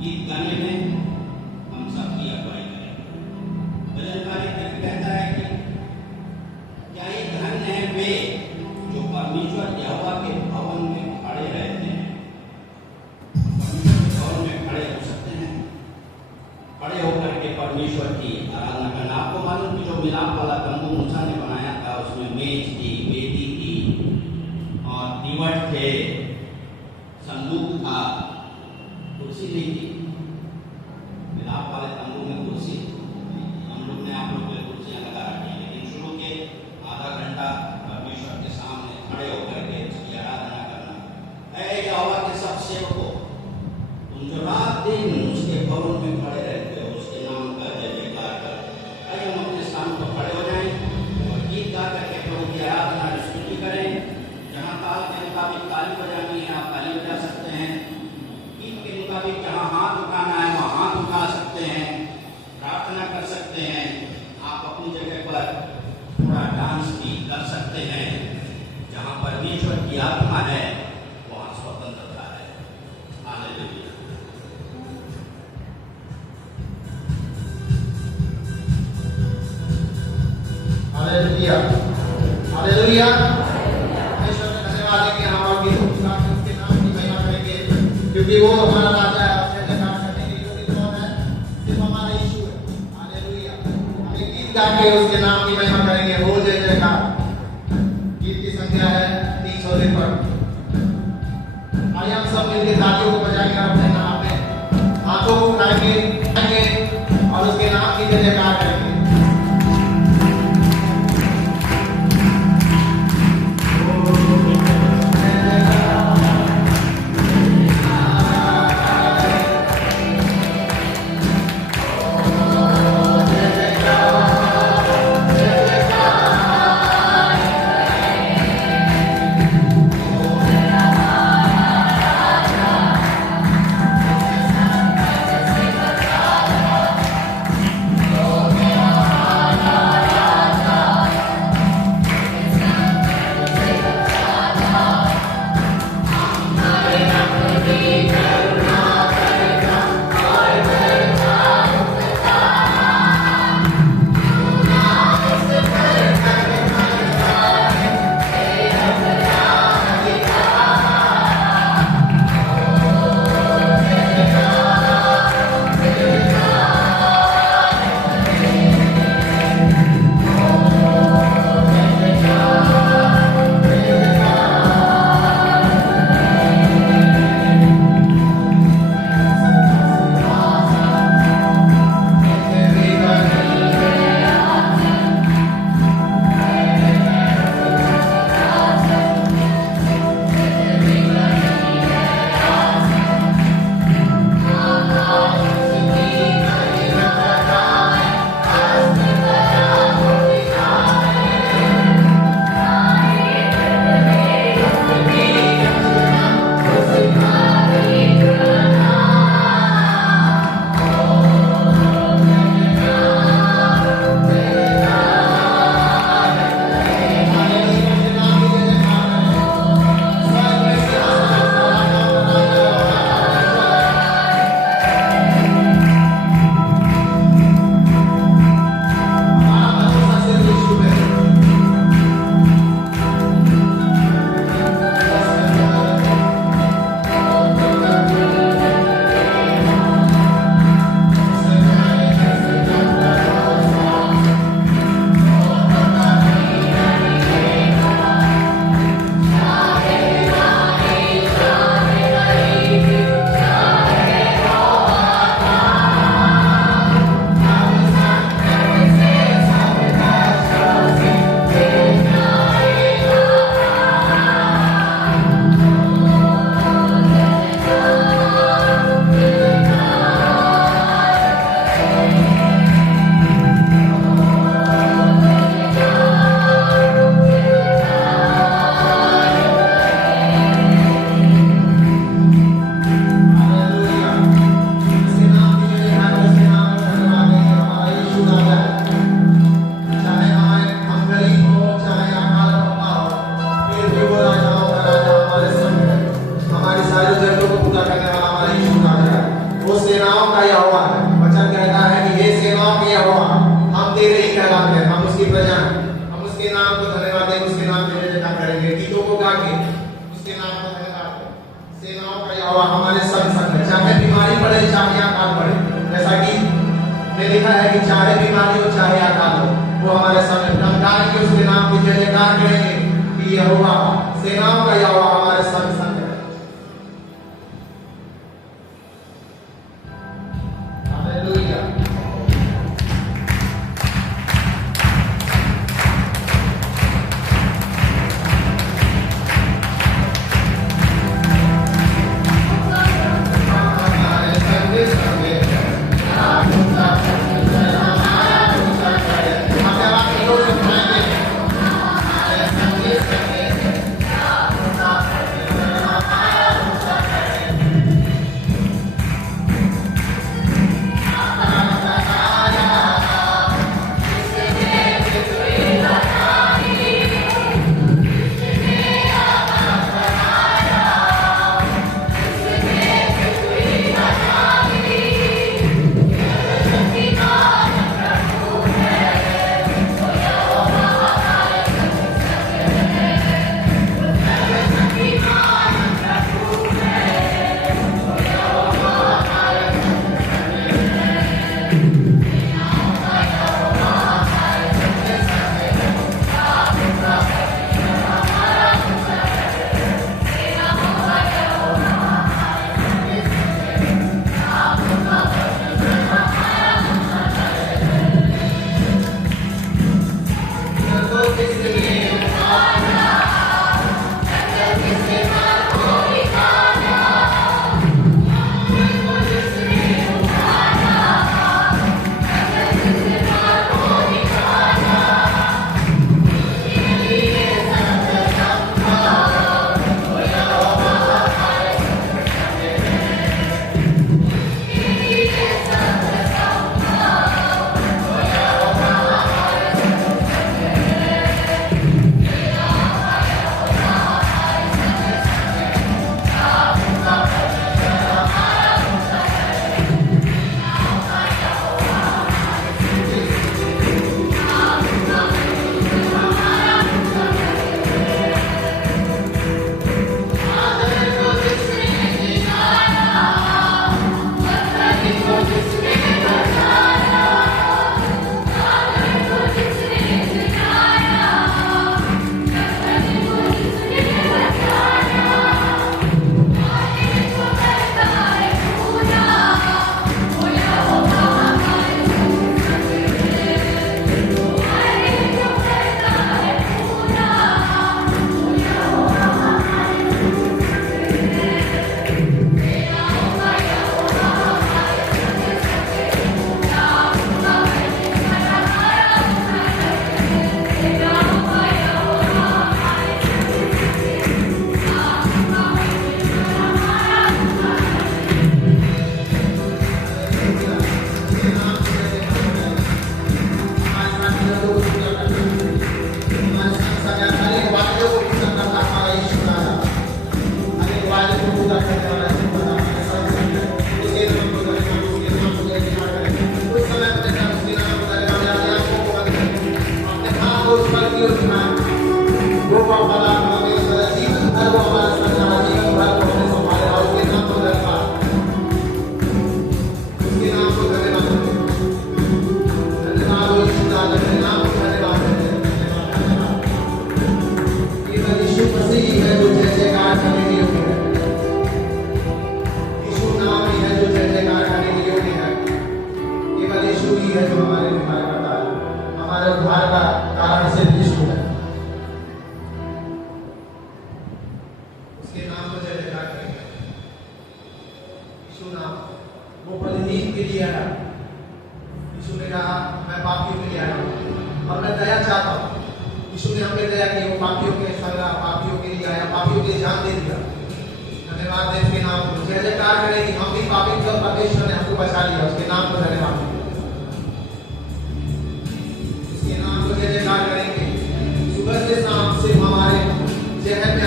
गीत गाने में हम सबकी अगुवाई करेंगे। भजनकारी कहता है कि क्या ये धन्य है वे जो परमेश्वर यहोवा के भवन में खड़े रहते हैं। परमेश्वर के भवन में खड़े हो सकते हैं, खड़े होकर के परमेश्वर की आराधना करना। आपको मालूम कि जो मिलाप वाला तंबू मूसा ने बनाया था, उसमें मेज थी, वेदी थी और दीवट थे, संदूक था, कुर्सी नहीं थी। मिलाप वाले तंबू में कुर्सी, हम लोग ने आप लोग के कुर्सियां लगा रखी हैं, लेकिन शुरू के आधा घंटा परमेश्वर के सामने खड़े होकर के उसकी आराधना करना। ऐ यहोवा के सब सेवकों, तुम जो रात दिन उसके भवन में खड़े रहते हो, उसके नाम का जय जयकार कर। आइए हम अपने स्थान पर खड़े हो जाएं और गीत गा करके प्रभु की आराधना स्तुति करें। जहाँ ताल के मुताबिक ताली बजानी है, आप ताली बजा सकते हैं। गीत के मुताबिक जहाँ हाथ उठाना है, वहाँ हाथ उठा सकते हैं, प्रार्थना कर सकते हैं। आप अपनी जगह पर थोड़ा डांस भी कर सकते हैं। जहाँ परमेश्वर की आत्मा है, वहाँ स्वतंत्रता है। हालेलुया। Hallelujah, hallelujah. परमेश्वर का धन्यवाद है कि हम और भी उसके नाम की महिमा करेंगे, क्योंकि वो हमारा राजा है। अपने जयकार करने के लिए योग्य कौन है? सिर्फ हमारा यीशु है। हालेलुया। हम एक गीत गा के उसके नाम की महिमा करेंगे। हो जय जयकार। गीत की संख्या है 353। आइए हम सब मिलकर तालियों को बजाएंगे और अपने नाम में हाथों को उठाएंगे और उसके नाम की जय जयकार करेंगे। Oh सेनाओं का यहोवा है। वचन कहता है कि हे सेनाओं के यहोवा, हम तेरे ही कहलाते हैं, हम उसकी प्रजा हैं, हम उसके नाम को धन्यवाद देंगे, उसके नाम की जय जयकार करेंगे, गीतों को गा के उसके नाम को धन्यवाद देंगे। सेनाओं का यहोवा हमारे संग संग है, चाहे बीमारी पड़े चाहे आकाल पड़े, जैसा कि में लिखा है कि चाहे बीमारी हो चाहे आकाल हो, वो हमारे सामने प्रकट के उसके नाम की जय जयकार करेंगे कि यहोवा सेनाओं का यहोवा हमारे संग संग है। हालेलुया।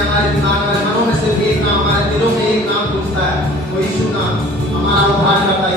हमारे दिमाग में, मनों में सिर्फ एक नाम, हमारे दिलों में एक नाम पूछता है, वो यीशु नाम हमारा उद्धार करता है।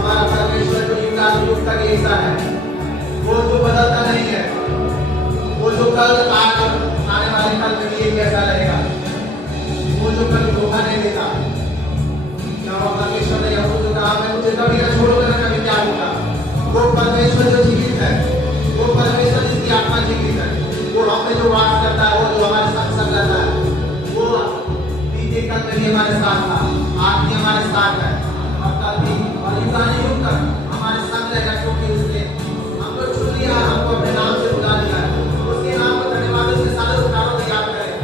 हमारा परमेश्वर जो युग का हिस्सा है, वो जो बदलता नहीं है, वो जो कल आज आने वाले कल में ये कैसा रहेगा, वो जो कल धोखा नहीं देता। क्या वो परमेश्वर ने यहोवा जो कहा मैं मुझे कभी न छोड़ूंगा न कभी त्याग दूंगा, वो परमेश्वर जो जीवित है, वो परमेश्वर जिसकी आत्मा जीवित है, वो हमें जो वास करता है, वो जो हमारे साथ संग रहता है, वो बीते कल में भी हमारे साथ था, आज भी हमारे साथ है और कल भी और युग तक हमारे संग रहेगा, क्योंकि उसने हमको चुन लिया, हमको अपने नाम से बुला लिया है। उसके नाम को धन्यवाद उसके सारे उपकारों को याद करें।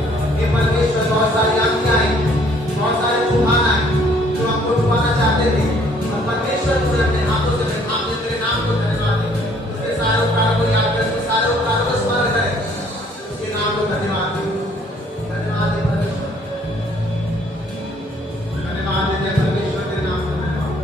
ये परमेश्वर बहुत सारी आज्ञाएं हैं, बहुत सारे तूफान आए जो हमको डुबाना चाहते थे, और परमेश्वर मुझे अपने हाथों से थामने तेरे नाम को धन्यवाद दे। उसके सारे उपकारों को याद करें, उसके सारे उपकारों को स्मरण करें, उसके नाम को धन्यवाद दे। धन्यवाद दे परमेश्वर, धन्यवाद देते हैं परमेश्वर तेरे नाम को धन्यवाद।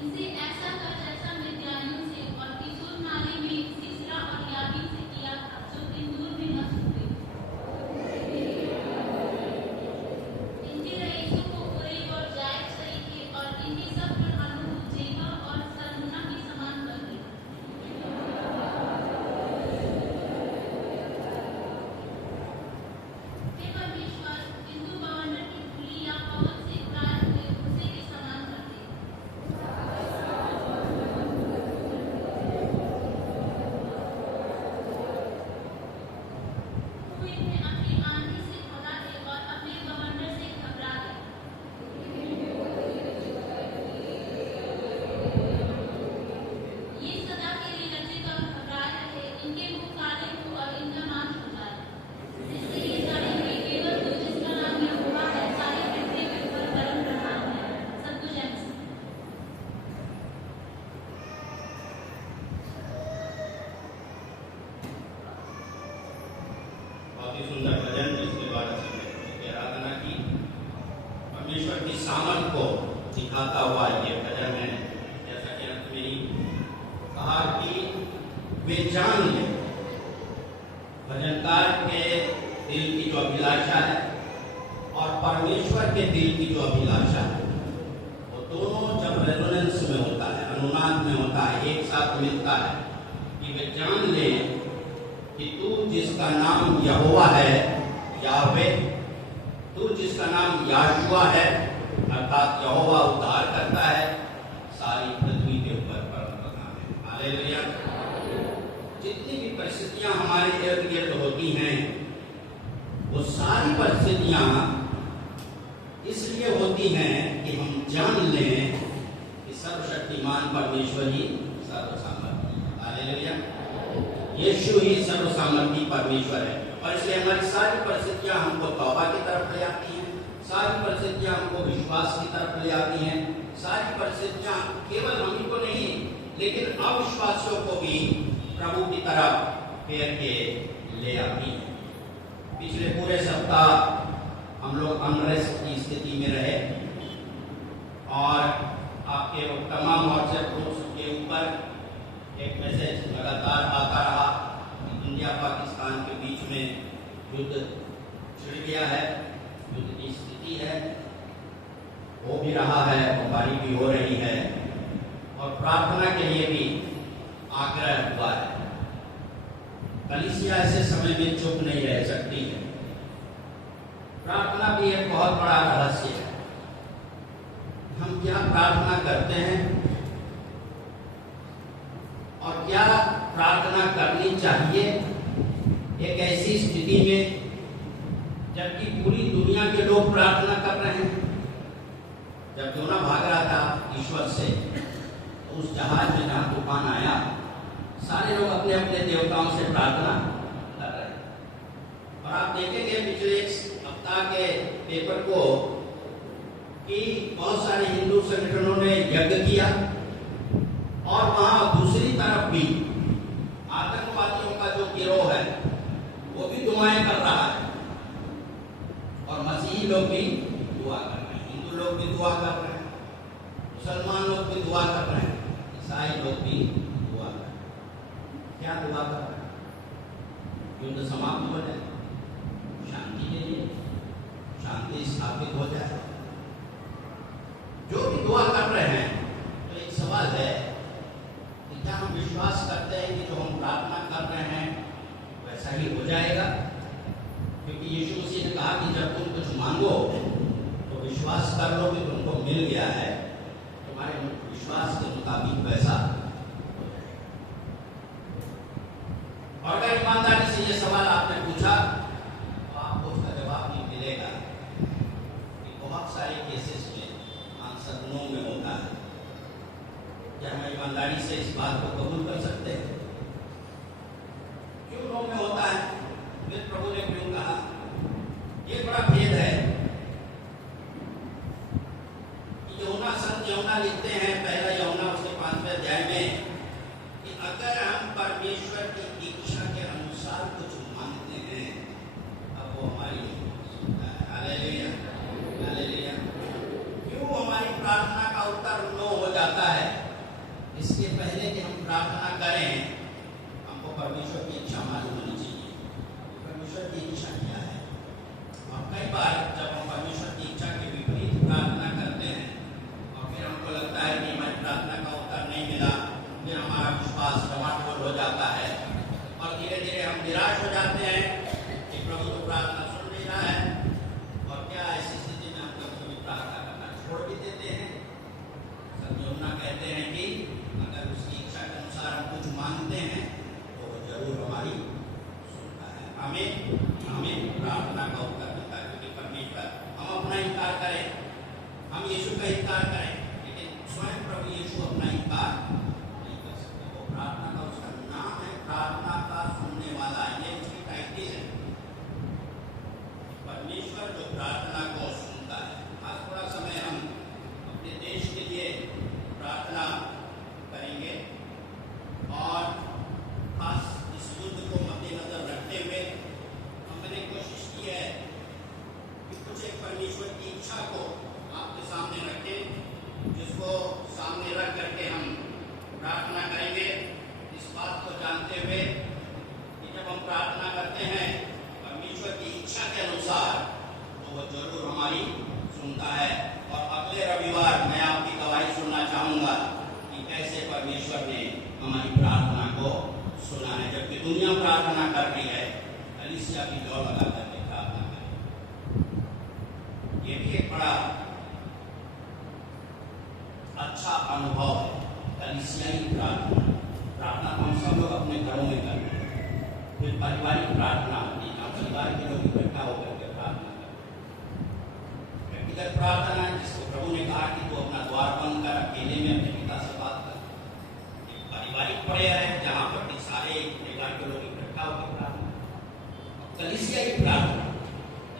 इनसे ऐसा कर जैसा मिद्यानियों से और किशोर नाले में सीसरा और याबीन से किया था, जो दिन दूर भी न सूखे। इनके रईसों को ओरेब और जायद सरीखे और इनके सब प्रधानों को जेबह और सल्मुना के समान कर दिया। हे परमेश्वर, किंतु बवंडर की धूलि या पवन से प्राय हुए भूसे के समान कर दे। तू इन्हें अपनी आंधी से भगा दे और अपने बवंडर से घबरा दे। ये सदा के लिए लज्जित और घबराए रहे, इनके मुंह काले हो और इनका नाश हो जाए। जिससे ये जानेंगे केवल तू जिसका नाम यहोवा है, सारी पृथ्वी के ऊपर परम प्रधान है। सब कुछ ऐसे बहुत ही सुंदर भजन जिसके द्वारा हमने आराधना की, परमेश्वर की सामर्थ को दिखाता हुआ ये भजन है। जैसा कि अंत में ही कहा कि वे जान ले, भजनकार के दिल की जो अभिलाषा है और परमेश्वर के दिल की जो अभिलाषा है, वो दोनों जब रेजोनेंस में होता है, अनुनाद में होता है, एक साथ मिलता है, कि वे जान ले कि तू जिसका नाम यहोवा है, याहवे, तू जिसका नाम याशुआ है, अर्थात यहोवा उद्धार करता है, सारी पृथ्वी के ऊपर परम प्रधान है। हालेलुया। जितनी भी परिस्थितियां हमारे इर्द गिर्द होती हैं, वो सारी परिस्थितियां इसलिए होती हैं कि हम जान लें कि सर्वशक्तिमान परमेश्वर ही सर्वसामर्थी है। हालेलुया। यीशु ही सर्वसामर्थी परमेश्वर है, और इसलिए हमारी सारी परिस्थितियां हमको तौबा की तरफ ले आती हैं, सारी परिस्थितियां हमको विश्वास की तरफ ले आती हैं, सारी परिस्थितियां केवल हम ही को नहीं लेकिन अविश्वासियों को भी प्रभु की तरफ फेर के ले आती हैं। पिछले पूरे सप्ताह हम लोग अनरेस्ट की स्थिति में रहे और आपके तमाम व्हाट्सएप ग्रुप्स के ऊपर एक मैसेज लगातार आता रहा कि इंडिया पाकिस्तान के बीच में युद्ध छिड़ गया है, युद्ध की स्थिति है, हो भी रहा है, बमबारी भी हो रही है, और प्रार्थना के लिए भी आग्रह हुआ है। कलीसिया ऐसे समय में चुप नहीं रह सकती है। प्रार्थना भी एक बहुत बड़ा रहस्य है। हम क्या प्रार्थना करते हैं और क्या प्रार्थना करनी चाहिए एक ऐसी स्थिति में जबकि पूरी दुनिया के लोग प्रार्थना कर रहे हैं। जब योना भाग रहा था ईश्वर से, तो उस जहाज में जहां तूफान आया, सारे लोग अपने अपने देवताओं से प्रार्थना कर रहे हैं। और आप देखेंगे पिछले एक सप्ताह के पेपर को कि बहुत सारे हिंदू संगठनों ने यज्ञ किया और वहां दूसरी तरफ भी आतंकवादियों का जो गिरोह है वो भी दुआएं कर रहा है, और मसीही लोग भी दुआ कर रहे हैं, हिंदू लोग भी दुआ कर रहे हैं, मुसलमान लोग भी दुआ कर रहे हैं, ईसाई लोग भी दुआ कर रहे हैं। क्या दुआ कर रहे हैं? युद्ध समाप्त हो जाए, शांति के लिए, शांति स्थापित हो जाए। जो भी दुआ कर रहे हैं, तो एक सवाल है कि क्या हम विश्वास करते हैं कि जो हम प्रार्थना कर रहे हैं वैसा ही हो जाएगा? क्योंकि यीशु मसीह ने कहा कि जब तुम कुछ मांगो तो विश्वास कर लो कि तुमको मिल गया है, तुम्हारे विश्वास के मुताबिक वैसा हो जाएगा। और अगर ईमानदारी से ये सवाल आपने पूछा तो आपको उसका जवाब नहीं मिलेगा कि बहुत सारे केसेस में आंसर नो में होता है। क्या हम ईमानदारी से इस बात को कबूल कर सकते हैं? क्यों नो में होता है? फिर प्रभु ने क्यों कहा? ये बड़ा भेद है। यूहन्ना संत यूहन्ना लिखते हैं, पहला यूहन्ना उसके 5वें अध्याय में, कि अगर हम परमेश्वर की इच्छा के अनुसार कुछ मांगते हैं तब वो हमारी सुनता है। Hallelujah, hallelujah. क्यों हमारी प्रार्थना का उत्तर नो हो जाता है? प्रार्थना करें, हमको परमेश्वर की इच्छा मालूम होनी चाहिए। परमेश्वर की इच्छा क्या है? और कई बार जब हम परमेश्वर की इच्छा के विपरीत प्रार्थना करते हैं और फिर हमको लगता है कि हमारी प्रार्थना का उत्तर नहीं मिला, फिर हमारा विश्वास डमाडोल हो जाता है और धीरे धीरे हम निराश हो जाते हैं कि प्रभु तो प्रार्थना सुन नहीं रहा है। और क्या ऐसी स्थिति में हम कभी प्रार्थना करना छोड़ भी देते हैं? संत यूहन्ना कहते हैं कि अगर उसकी इच्छा के अनुसार हम कुछ मांगते हैं तो वो जरूर हमारी सुनता है। हमें प्रार्थना का उत्तर मिलता है, क्योंकि परमेश्वर हम अपना इनकार करें, हम यीशु का इनकार करें, लेकिन स्वयं प्रभु यीशु अपना इनकार नहीं कर सकते। वो प्रार्थना का उसका नाम है प्रार्थना का सुनने वाला, ये उसकी टाइटिल है। परमेश्वर जो प्रार्थना को सुनता है। आज थोड़ा समय हम अपने देश के लिए प्रार्थना करेंगे और खास इस युद्ध को मद्देनजर रखते हुए हमने कोशिश की है कि कुछ एक परमेश्वर की इच्छा को आपके सामने रखें, जिसको सामने रख करके हम प्रार्थना करेंगे, इस बात को जानते हुए कि जब हम प्रार्थना करते हैं परमेश्वर की इच्छा के अनुसार तो वो जरूर हमारी सुनता है। और अगले रविवार मैं आपकी गवाही सुनना चाहूंगा कि कैसे परमेश्वर ने हमारी प्रार्थना को सुना है। जबकि दुनिया प्रार्थना कर रही है, कलीसिया की दौड़ लगा करके प्रार्थना करें। ये भी एक बड़ा अच्छा अनुभव है, कलीसियाई प्रार्थना। प्रार्थना तो हम सब लोग अपने घरों में करते हैं, फिर पारिवारिक प्रार्थना होती है, परिवार के लोग इकट्ठा होकर के प्रार्थना करते हैं। व्यक्तिगत प्रार्थना जिसको प्रभु ने कहा कि तू अपना द्वार बंद कर अकेले में अपने पिता से बात कर। एक पारिवारिक प्रेयर है जहाँ पर सारे परिवार के लोग इकट्ठा होकर प्रार्थना। कलीसियाई प्रार्थना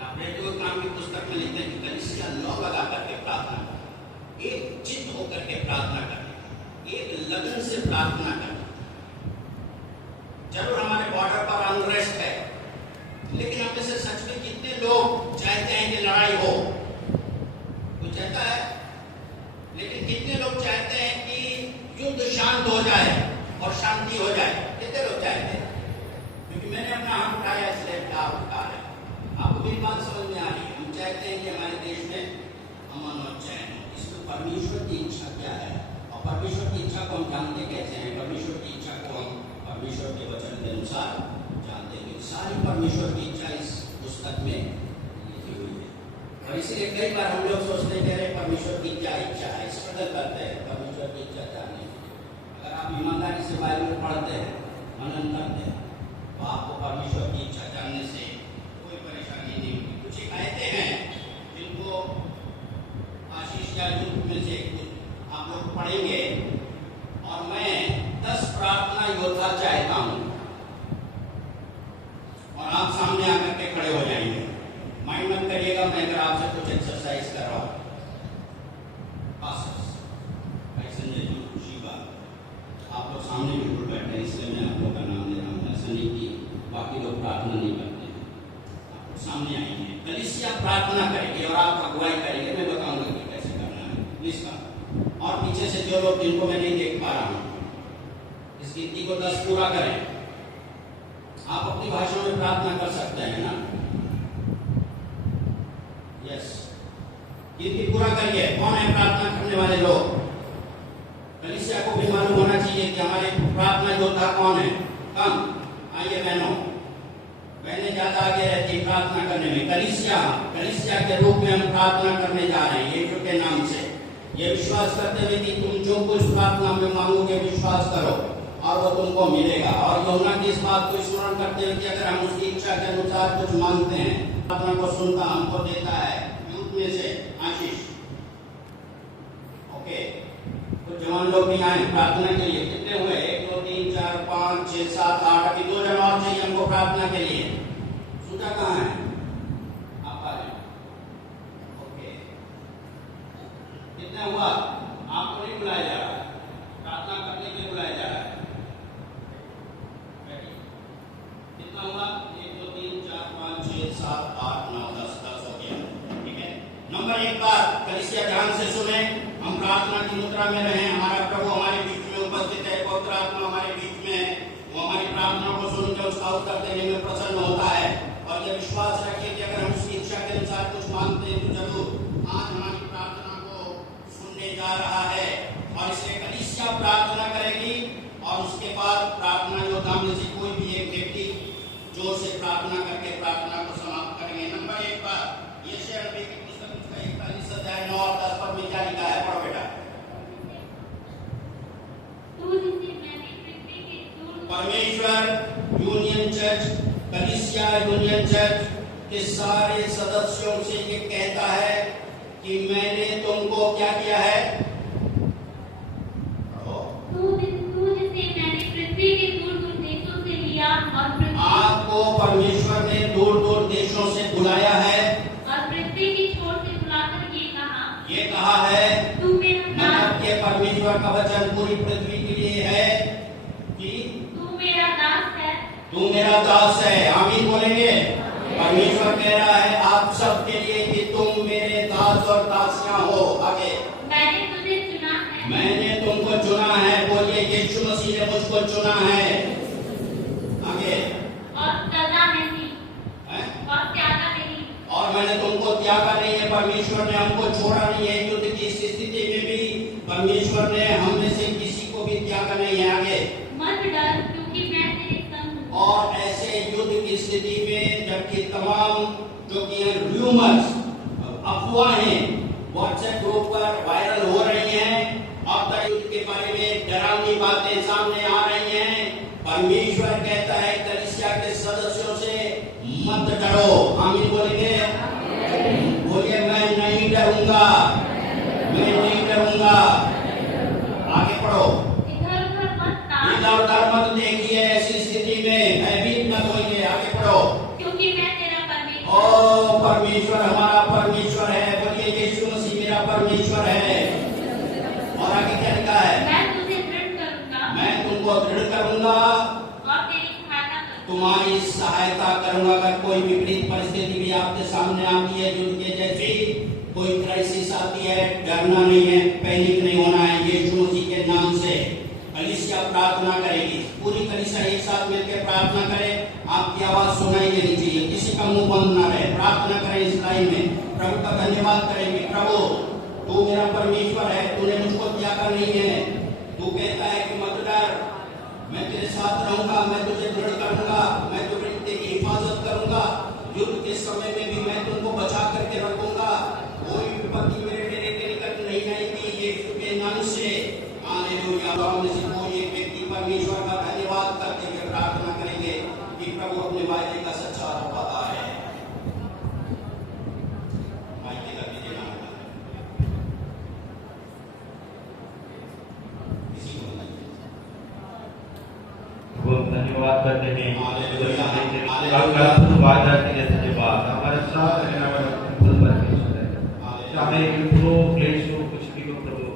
आप रेडियो काम की पुस्तक में लिखते हैं कि कलीसिया लौ लगा करके प्रार्थना करते, एक चित्त होकर के प्रार्थना करते, एक लगन से प्रार्थना करते। जरूर हमारे बॉर्डर पर अनरेस्ट है, लेकिन हम में से सच में कितने लोग चाहते हैं कि लड़ाई हो? कोई चाहता है, लेकिन कितने लोग चाहते हैं कि युद्ध शांत हो जाए और शांति हो जाए? कितने लोग चाहते हैं? क्योंकि मैंने अपना हाथ उठाया इसलिए क्या उठा है, आपको मेरी बात समझ में आ रही है। हम चाहते हैं कि हमारे देश में अमन और चैन हो। इसमें परमेश्वर की इच्छा क्या है? और परमेश्वर की इच्छा को हम जानते कैसे हैं? परमेश्वर की इच्छा को हम परमेश्वर के वचन के अनुसार जानते हैं। सारी परमेश्वर की इच्छा इस पुस्तक में लिखी हुई है। और इसलिए कई बार हम लोग सोचते हैं कि परमेश्वर की क्या इच्छा है, स्ट्रगल करते हैं परमेश्वर की इच्छा जानने के लिए। अगर आप ईमानदारी से बाइबल पढ़ते हैं, मनन करते हैं, तो आपको परमेश्वर की इच्छा जानने से कोई परेशानी नहीं होगी। कुछ आयतें हैं जिनको आशीष या युग में से कुछ आप लोग पढ़ेंगे और मैं 10 प्रार्थना योद्धा चाहता हूं और आप सामने आकर के खड़े हो जाएंगे। माइंड मत करिएगा मैं अगर आपसे कुछ एक्सरसाइज कर रहा हूं। संजय जी, शिवा, आप लोग सामने बिल्कुल बैठे हैं, इसलिए मैं आप लोग का नाम ले रहा हूँ। ऐसा नहीं कि बाकी लोग प्रार्थना नहीं करते हैं। आप लोग सामने आएंगे, कलीसिया प्रार्थना करेंगे और आप अगुवाई करेंगे। मैं बताऊंगा कि कैसे करना है प्लीज का। और पीछे से जो लोग जिनको मैं नहीं देख पा रहा हूँ, इस गिनती को 10 पूरा करें। आप अपनी भाषा में प्रार्थना कर सकते हैं ना? यस, गिनती पूरा करिए। कौन है प्रार्थना करने वाले लोग? कलीसिया को भी मालूम होना चाहिए कि हमारे प्रार्थना योद्धा कौन है। कम आइए बहनें ज्यादा आगे रहती है प्रार्थना करने में। कलीसिया के रूप में हम प्रार्थना करने जा रहे हैं यीशु के नाम से, ये विश्वास करते हुए कि तुम जो कुछ प्रार्थना में मांगोगे विश्वास करो और वो तुमको मिलेगा। और यूहन्ना की इस बात को स्मरण करते हुए कि अगर हम उसकी इच्छा के अनुसार कुछ मांगते हैं, प्रार्थना को सुनता, हमको देता है युद्ध में से आशीष। ओके, कुछ जवान लोग नहीं आए प्रार्थना के लिए। कितने हुए? 1 2 3 4 5 6 7 8। अभी 2 जन और चाहिए हमको प्रार्थना के लिए। सूझा कहाँ है? आप आ जाए। ओके, कितना हुआ? आपको नहीं बुलाया जा रहा है, प्रार्थना करने के लिए बुलाया जा रहा है। कितना हुआ? 1 2 3 4 5 6 7 8 9 10 10 हो गया। ठीक है, नंबर 1 बात कलीसिया ध्यान से सुने। हम प्रार्थना की मुद्रा में रहें। हमारा प्रभु हमारे बीच में उपस्थित है। पवित्र आत्मा हमारे बीच में है, वो हमारी प्रार्थना को सुनकर उसका उत्तर देने में प्रसन्न होता है। और ये विश्वास रखिए कि अगर हम उसकी इच्छा के अनुसार कुछ मांगते हैं तो जरूर आज हमारी प्रार्थना को सुनने जा रहा है। और इसलिए कलीसिया प्रार्थना करेगी और उसके बाद प्रार्थना योद्धा में से कोई भी एक व्यक्ति जोर से प्रार्थना करके प्रार्थना को समाप्त करेंगे। नंबर 1 पर यशायाह नबी की पुस्तक उसका 41 अध्याय 9 और 10 पद में क्या लिखा है? पढ़ो बेटा। परमेश्वर यूनियन चर्च, कलीसिया यूनियन चर्च के सारे सदस्यों से ये कहता है कि मैंने तुमको क्या किया है? आपको परमेश्वर ने दूर दूर देशों से बुलाया है और पृथ्वी की छोर से बुलाकर ये कहा है तू मेरा मतलब के परमेश्वर का वचन पूरी पृथ्वी के लिए है कि तू मेरा दास है। तू मेरा दास है। आमीन बोलेंगे। परमेश्वर कह रहा है आप सब के लिए कि तुम मेरे दास और दासियां हो। आगे मैंने तुझे चुना है। मैंने तुमको चुना है। बोलिए यीशु मसीह ने मुझको चुना है। आगे और त्यागा नहीं हैं? और त्यागा नहीं और मैंने तुमको त्यागा नहीं है। परमेश्वर ने हमको छोड़ा नहीं है। युद्ध की इस स्थिति में भी परमेश्वर ने हम में से किसी को भी त्यागा नहीं है। आगे मत डर क्योंकि मैं तेरे संग हूँ। और ऐसे युद्ध की स्थिति में जबकि तमाम जो कि र्यूमर्स अफवाहें व्हाट्सएप ग्रुप पर वायरल हो रही हैं अब तक युद्ध के बारे में डरावनी बातें सामने आ रही हैं, परमेश्वर कहता है कलीसिया के सदस्यों से मत डरो। आमीन बोलेंगे। बोलिए मैं नहीं डरूंगा, मैं नहीं डरूंगा। आगे पढ़ो। इधर उधर मत देखिए। ऐसी स्थिति में भयभीत मत होइए। आगे पढ़ो। क्योंकि मैं तेरा परमेश्वर ओ परमेश्वर हमारा परमेश्वर है। बोलिए यीशु मसीह मेरा परमेश्वर है। और आगे क्या लिखा है? मैं तुझे दृढ़ करूंगा। मैं तुमको दृढ़ करूंगा और तेरी सहायता करूंगा। तुम्हारी सहायता करूंगा। अगर कोई विपरीत परिस्थिति भी आपके सामने आती है युद्ध के जैसी कोई क्राइसिस आती है, डरना नहीं है, पैनिक नहीं होना है। यीशु मसीह के नाम से कलीसिया प्रार्थना करेगी। पूरी कलीसिया एक साथ मिलकर प्रार्थना करे। आपकी आवाज सुनाई देनी चाहिए, किसी का मुंह बंद ना रहे। प्रार्थना करें इस लाइन में। प्रभु का धन्यवाद करेंगे। प्रभु तू मेरा परमेश्वर है, तूने मुझको त्यागा नहीं है। तू कहता है कि मत डर, मैं तेरे साथ रहूंगा, मैं तुझे दृढ़ करूंगा, मैं तेरी हिफाजत करूंगा। युद्ध के समय में भी मैं तुमको बचा करके रखूंगा। कोई विपत्ति मेरे डेरे के निकट नहीं आएगी। यीशु के नाम से हालेलुया। कोई एक व्यक्ति परमेश्वर का धन्यवाद करते हुए प्रार्थना करेंगे कि प्रभु अपने वायदे का सच्चा और वफादार है। वायदे का दीजिए नाम किसी को नहीं। वो धन्यवाद करते हैं। हालेलुया। आपका वादा के लिए धन्यवाद। हमारे साथ रहने वाला परमेश्वर है। हमें युद्धों क्लेशों कुछ भी हो प्रभु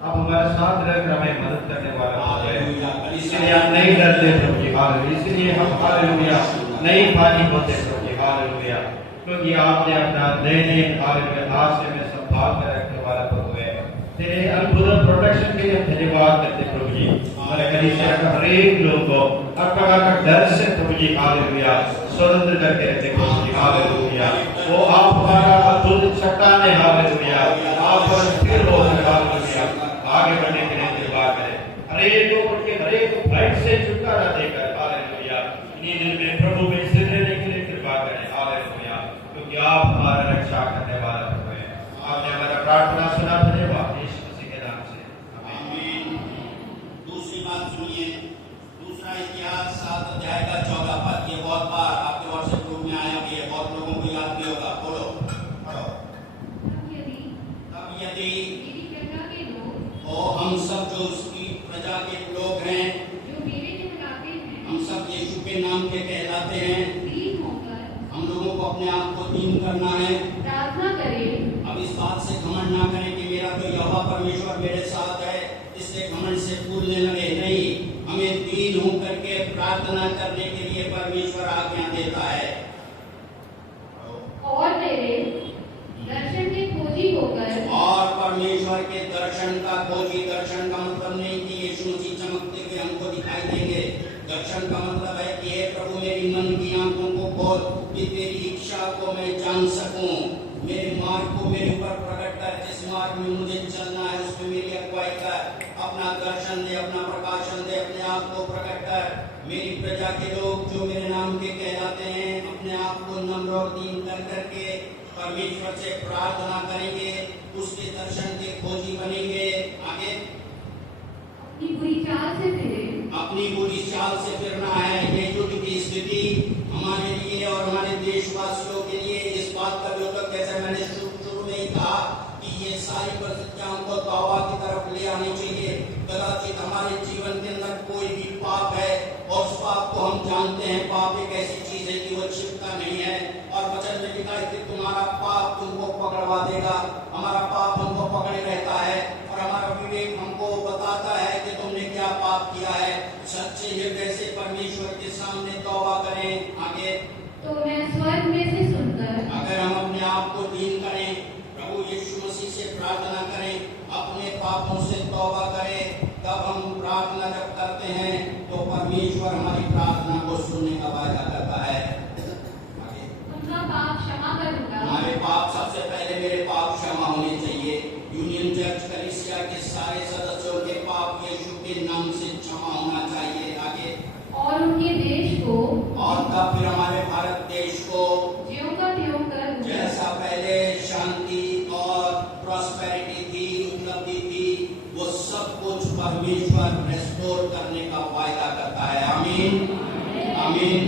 आप हमारे साथ रहकर हमें मदद करने वाला है। इसलिए हम नहीं डरते प्रभु जी। हालेलुया। इसलिए हम हालेलुया नहीं पानी होते प्रभु जी। हालेलुया। क्योंकि आपने अपना दैनिक हालेलुया आश्रय में संभाल कर रखने वाला प्रभु है। तेरे अद्भुत प्रोटेक्शन के लिए धन्यवाद करते प्रभु जी। हमारे कलीसिया का हर एक लोग को हर प्रकार का डर से प्रभु जी हालेलुया स्वतंत्र करके रखते प्रभु जी। हालेलुया। वो आप हमारा अद्भुत चट्टान है। हालेलुया। आप पर स्थिर हो हालेलुया आगे बढ़ने के लिए कृपा करें। हर एक को उनके हर एक को भय से छुटकारा देकर हालेलुया इन्हीं दिन में प्रभु में स्थिर रहने के लिए कृपा करें। हालेलुया। क्योंकि आप हमारा रक्षा करने वाला प्रभु है। आपने हमारा प्रार्थना सुना। धन्यवाद यीशु मसीह के नाम से आमीन। दूसरी बात सुनिए। दूसरा इतिहास 7 अध्याय का 14 पद। ये बहुत बार आपके व्हाट्सएप ग्रुप में आया भी है, बहुत लोगों को याद भी होगा। बोलो पढ़ो। तब यदि और हम सब जो उसकी प्रजा के लोग हैं, हम सब यीशु के नाम के कहलाते हैं, हम लोगों को अपने आप को दीन करना है। प्रार्थना करें। अब इस बात से घमंड ना करें कि मेरा तो यहोवा परमेश्वर मेरे साथ है, इससे घमंड से फूलने लगे। नहीं, हमें दीन होकर के प्रार्थना करने के लिए परमेश्वर आज्ञा देता है। और तेरे दर्शन के खोजी होकर। और परमेश्वर के दर्शन का खोजी। दर्शन का मतलब नहीं कि यीशु मसीह चमकते हुए हमको दर्शन का मतलब है कि हे प्रभु मेरी मन की आंखों को खोल कि तेरी इच्छा को मैं जान सकूं। मेरे मार्ग को मेरे ऊपर प्रकट कर, जिस मार्ग में मुझे चलना है उसमें मेरी अगुवाई कर। अपना दर्शन दे, अपना प्रकाशन दे, अपने आप को प्रकट कर। मेरी प्रजा के लोग जो मेरे नाम के कहलाते हैं अपने आप को नम्र और दीन कर करके परमेश्वर से प्रार्थना करेंगे, उसके दर्शन के खोजी बनेंगे। आगे अपनी बुरी चाल से फिरे, अपनी बुरी चाल से फिरना है। ये युद्ध की स्थिति हमारे लिए और हमारे देशवासियों के लिए इस बात का द्योतक, जैसे मैंने शुरू में ही कहा कि ये सारी परिस्थितियां हमको तौबा की तरफ ले आनी चाहिए। कदाचित हमारे जीवन के अंदर कोई भी पाप है और उस पाप को हम जानते हैं, पाप एक ऐसी चीज है कि वो छिपता नहीं है और वचन में लिखा है कि तुम्हारा पाप तुमको पकड़वा देगा। हमारा पाप हमको पकड़े रहता है और हमारा विवेक हमको बताता है कि तुमने क्या पाप किया है। सच्चे हृदय से परमेश्वर के सामने तौबा करें। आगे तो मैं स्वर्ग में से सुनकर, अगर हम अपने आप को दीन करें, प्रभु यीशु मसीह से प्रार्थना करें, अपने पापों से तौबा करें, तब हम प्रार्थना जब करते हैं तो परमेश्वर हमारी प्रार्थना को सुनने का वायदा करता है। आगे उनका पाप क्षमा करूंगा। हमारे पाप, सबसे पहले मेरे पाप क्षमा होने चाहिए। यूनियन चर्च कलीसिया के सारे सदस्यों के पाप यीशु के नाम से क्षमा होना चाहिए। आगे और उनके देश को, और तब फिर हमारे भारत देश को ज्यों का त्यों कर दूंगा। जैसा पहले शांति और प्रॉस्पेरिटी थी, उपलब्धि थी, वो सब कुछ परमेश्वर रेस्टोर करने का वायदा करता है। आमीन, आमीन।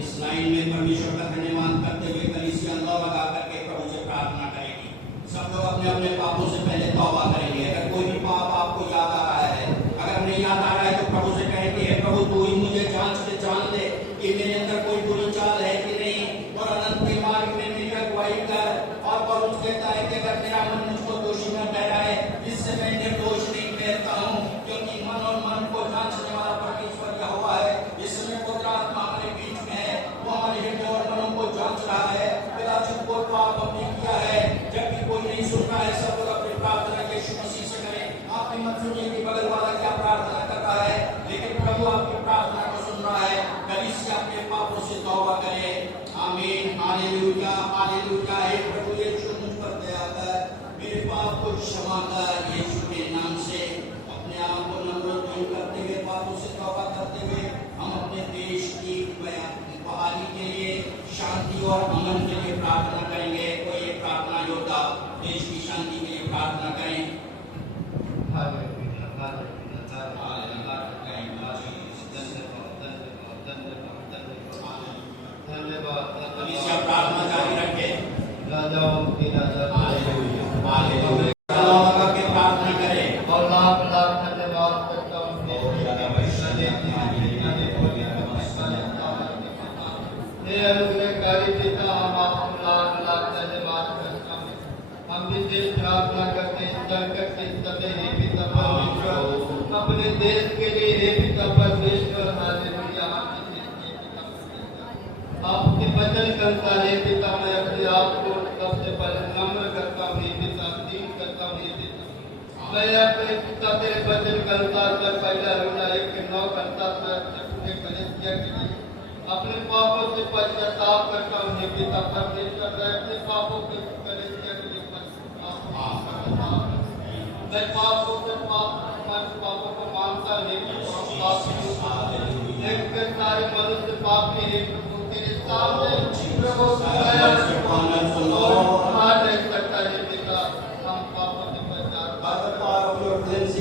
इस लाइन में परमेश्वर का धन्यवाद करते हुए कलीसिया लौ लगा करके प्रभु से प्रार्थना करेगी। सब लोग अपने अपने पापों से पहले तौबा करेंगे। अगर कोई भी पाप आपको याद आ रहा है, अगर नहीं याद आ रहा है तो प्रभु से कहेंगे, हे प्रभु तू ही मुझे जांच के जान ले कि मेरे अंदर कोई बुरी चाल है कि नहीं, और अनंत के मार्ग में मेरी अगुवाई कर। और पौलुस कहता है कि अगर मेरा मन मुझको दोषी न ठहराए, इससे मैं निर्दोष नहीं ठहरता हूँ, क्योंकि मन और मन को जांचने वाला परमेश्वर यहोवा है। इस समय पवित्र आत्मा हमारे बीच में है, वो हमारे हृदय और मनों को जांच रहा है। कदाचित कोई पाप हमने किया है, जब भी कोई नहीं सुन रहा है, सब लोग अपनी प्रार्थना यीशु मसीह से करें। आप मत सुनिए कि बगल वाला क्या प्रार्थना कर रहा है, लेकिन प्रभु आपकी प्रार्थना को सुन रहा है। कलीसिया अपने पापों से तौबा करे। आमीन, हालेलुया, हालेलुया। हे प्रभु यीशु मुझ पर दया कर, मेरे पाप को क्षमा कर। यीशु के नाम से अपने आप को नम्र करते हुए, पापों से तौबा करते हुए हम अपने देश की बहाली के लिए, शांति और अमन के लिए प्रार्थना करेंगे। कोई एक प्रार्थना योद्धा देश की शांति के लिए प्रार्थना करें। कलीसिया प्रार्थना जारी रखे। राजाओं के राजा, हालेलुया, हालेलुया। लगा के प्रार्थना करें। और लाख लाख धन्यवाद करता हूँ। हे अनुग्रहकारी पिता, हम आपको लाख लाख धन्यवाद करता हूँ। हम विशेष प्रार्थना करते हैं संकट के समय, हे पिता परमेश्वर, अपने देश के लिए, हे पिता परमेश्वर, हालेलुया। आपके वचन के अनुसार, हे पिता, मैं अपने आप को सबसे पहले नम्र करता हूँ, हे पिता, दीन करता हूँ, हे पिता। मैं अपने पिता तेरे वचन के अनुसार कर पहला रोजा 1:9 करता पूरे कलीसिया के लिए अपने पापों से पश्चाताप करता हूँ, हे पिता परमेश्वर। मैं अपने पापों के कलीसिया के लिए पश्चाताप करता हूँ। मैं पापों को मानता हूँ, हे पिता। सारे मनुष्य पापी हैं, तेरे सामने प्रभु नहीं सकता है पिता। हम पापों से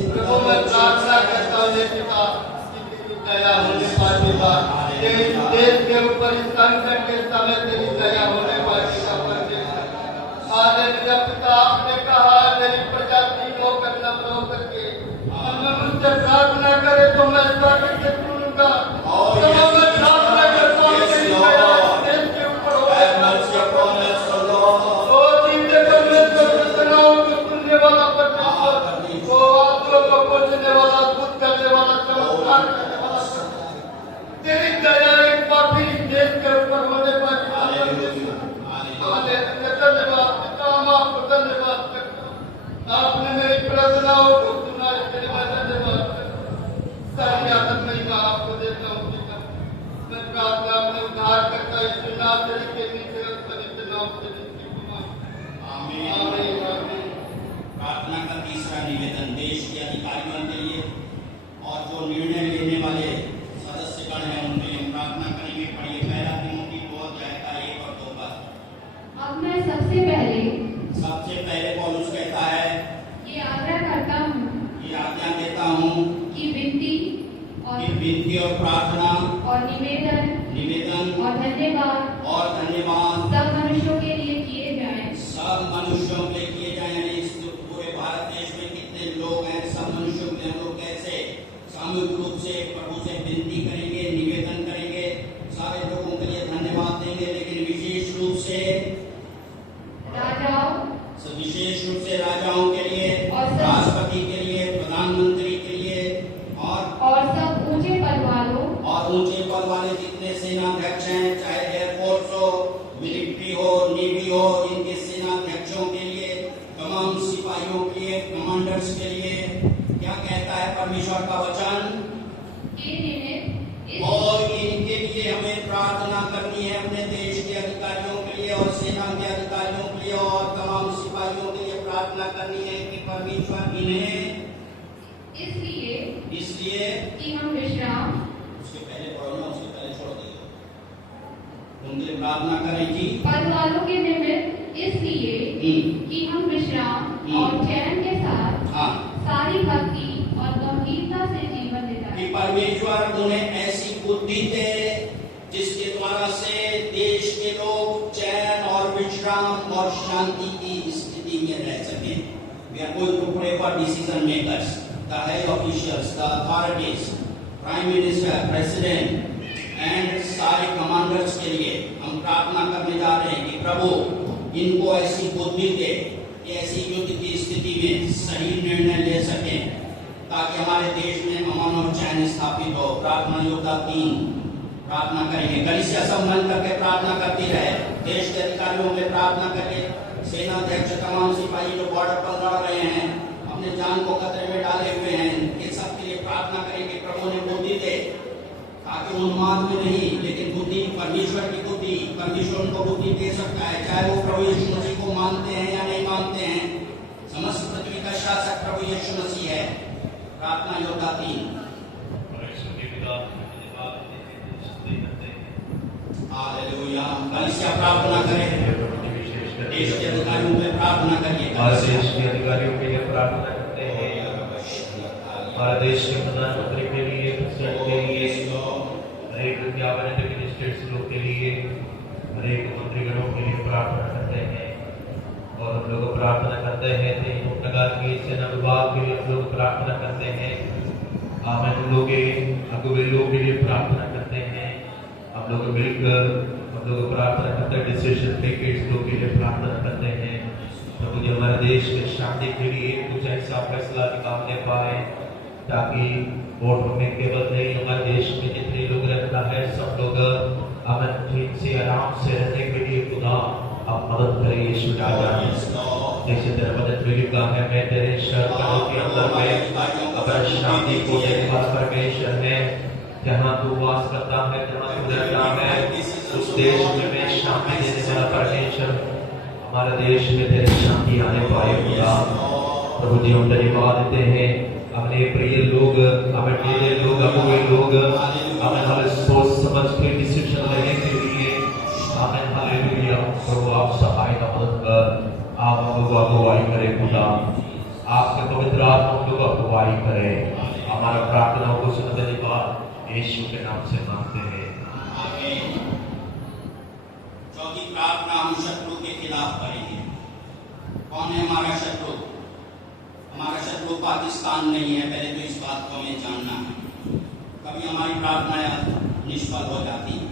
प्रभु मैं प्रार्थना करता हूँ, हे पिता, तेरी दया होने पाए पिता। तेरे देश के ऊपर इस संकट के समय तेरी दया होने पाए पिता परमेश्वर। हालेलुया पिता, आपने कहा मेरी प्रजा दीन होकर नम्र होकर के मुझसे प्रार्थना करे तो मैं स्वर्ग से सुनूंगा। मैं प्रार्थना करता हूँ तेरी दया देश के ऊपर हो। सुनने वाला परमेश्वर, वो आत्मा को पहुंचने वाला, अद्भुत करने वाला, चमत्कार करने वाला, तेरी दया एक बार फिर देश के ऊपर होने पर धन्यवाद पिता। हम आपको धन्यवाद करते हैं, आपने मेरी प्रार्थनाओं को सुना, इसके लिए मैं धन्यवाद करता हूँ। सारी आदत नहीं आपको देता अधिकारियों के लिए और जो निर्णय लेने वाले सदस्यगण हैं उनके लिए प्रार्थना करेंगे। पढ़िए पहला तिमोथी 2 अध्याय का 1 और 2 पद। अब मैं सबसे पहले पौलुस कहता है ये आज्ञा करता हूँ कि आज्ञा देता हूँ कि विनती और प्रार्थना और निवेदन और धन्यवाद सब मनुष्यों के लिए किए जाएं। सब मनुष्यों के लिए किए जाएं। यानी इस पूरे भारत देश में कितने लोग हैं, सब मनुष्यों के लिए हम लोग कैसे सामूहिक रूप से प्रभु से विनती करेंगे, निवेदन करेंगे, सारे लोगों के लिए धन्यवाद देंगे, लेकिन विशेष रूप से राजाओं के लिए, राष्ट्रपति के लिए, प्रधानमंत्री के लिए और सब ऊंचे पद वाले जितने सेनाध्यक्ष हैं, चाहे एयरफोर्स हो, मिलिट्री हो, नेवी हो, इनके सेनाध्यक्षों के लिए, तमाम सिपाहियों के लिए, कमांडर्स के लिए क्या कहता है परमेश्वर का वचन? और इनके लिए हमें प्रार्थना करनी है, अपने देश के अधिकारियों के लिए और सेना के अधिकारियों के लिए और तमाम सिपाहियों के लिए प्रार्थना करनी है कि परमेश्वर इन्हें इसलिए कि हम विश्राम उसके पहले पढ़ो ना, उसके पहले छोड़ दिए, उनके लिए प्रार्थना करें कि पद वालों के निमित्त इसलिए कि हम विश्राम और चैन के साथ सारी भक्ति और गंभीरता से जीवन बिताएं। कि परमेश्वर उन्हें ऐसी बुद्धि दे जिसके द्वारा से देश के लोग चैन और विश्राम और शांति की स्थिति में रह सकें। We are going to pray for decision makers, the high officials, the authorities, Prime Minister, President and सारे कमांडर्स के लिए हम प्रार्थना करने जा रहे हैं कि प्रभु इनको ऐसी बुद्धि दे कि ऐसी युद्ध की स्थिति में सही निर्णय ले सकें ताकि हमारे देश में अमन और चैन स्थापित हो। प्रार्थना योद्धा 3 प्रार्थना करेंगे। कलीसिया सब मिल करके प्रार्थना करती रहे। देश के अधिकारियों में प्रार्थना करें, सेनाध्यक्ष, तमाम सिपाही जो बॉर्डर पर लड़ रहे हैं, अपने जान को खतरे में डाले हुए हैं, ये सब के लिए प्रार्थना करेंगे प्रभु ने बुद्धि दे ताकि उन्माद में नहीं, लेकिन बुद्धि परमेश्वर की बुद्धि, परमेश्वर उनको बुद्धि दे सकता है, चाहे वो प्रभु यीशु मसीह को मानते हैं या नहीं मानते हैं। समस्त पृथ्वी का शासक प्रभु यीशु मसीह है। प्रार्थना योद्धा 3। हालेलुया। कलीसिया प्रार्थना करें, देश के अधिकारियों में प्रार्थना करिए। हमारे देश के अधिकारियों के लिए प्रार्थना करते हैं, हमारे देश के प्रधानमंत्री के लिए, प्रेसिडेंट के लिए, हरेक कैबिनेट मिनिस्टर्स लोग के लिए, हरेक मंत्रीगणों के लिए प्रार्थना करते हैं। और हम लोग प्रार्थना करते हैं नगर के सेना विभाग के लिए हम लोग प्रार्थना करते हैं। हम लोग अगुवे लोग के लिए प्रार्थना करते हैं। हम लोग मिलकर हम लोग प्रार्थना करते हैं, डिसीजन मेकर्स लोग के लिए प्रार्थना करते हैं। प्रभु जी हमारे देश में शांति के लिए कुछ ऐसा फैसला निकालने पाए ताकि वोट में केवल नहीं, हमारे देश में जितने लोग रहता है सब लोग अमन ठीक से आराम से रहने के लिए खुदा आप मदद करें यीशु राजा। जैसे तेरा वचन में लिखा है, मैं तेरे शरणों के अंदर में अगर शांति को देने वाला परमेश्वर है, जहाँ तू वास करता है, जहाँ तू रहता है, उस देश में मैं शांति देने वाला परमेश्वर। हमारे देश में तेरी शांति आने पाए खुदा। प्रभु जी हम धन्यवाद देते हैं अपने प्रिय लोग, हमें मेरे लोग, अगुवे लोग, हमें सोच समझ के डिसीजन लेने के लिए हमें हालेलुया। प्रभु आप सहायता मदद कर, आप हम लोग अगुवाई करें खुदा, आपके पवित्र आत्मा हम लोग अगुवाई करें। हमारा प्रार्थनाओं को सुनने के बाद यीशु के नाम से मांगते हैं, आमीन। चौथी प्रार्थना हम शत्रु के खिलाफ करेंगे। कौन है हमारा शत्रु? हमारा शत्रु पाकिस्तान नहीं है, पहले तो इस बात को हमें जानना है। कभी हमारी प्रार्थनाएं निष्फल हो जाती है।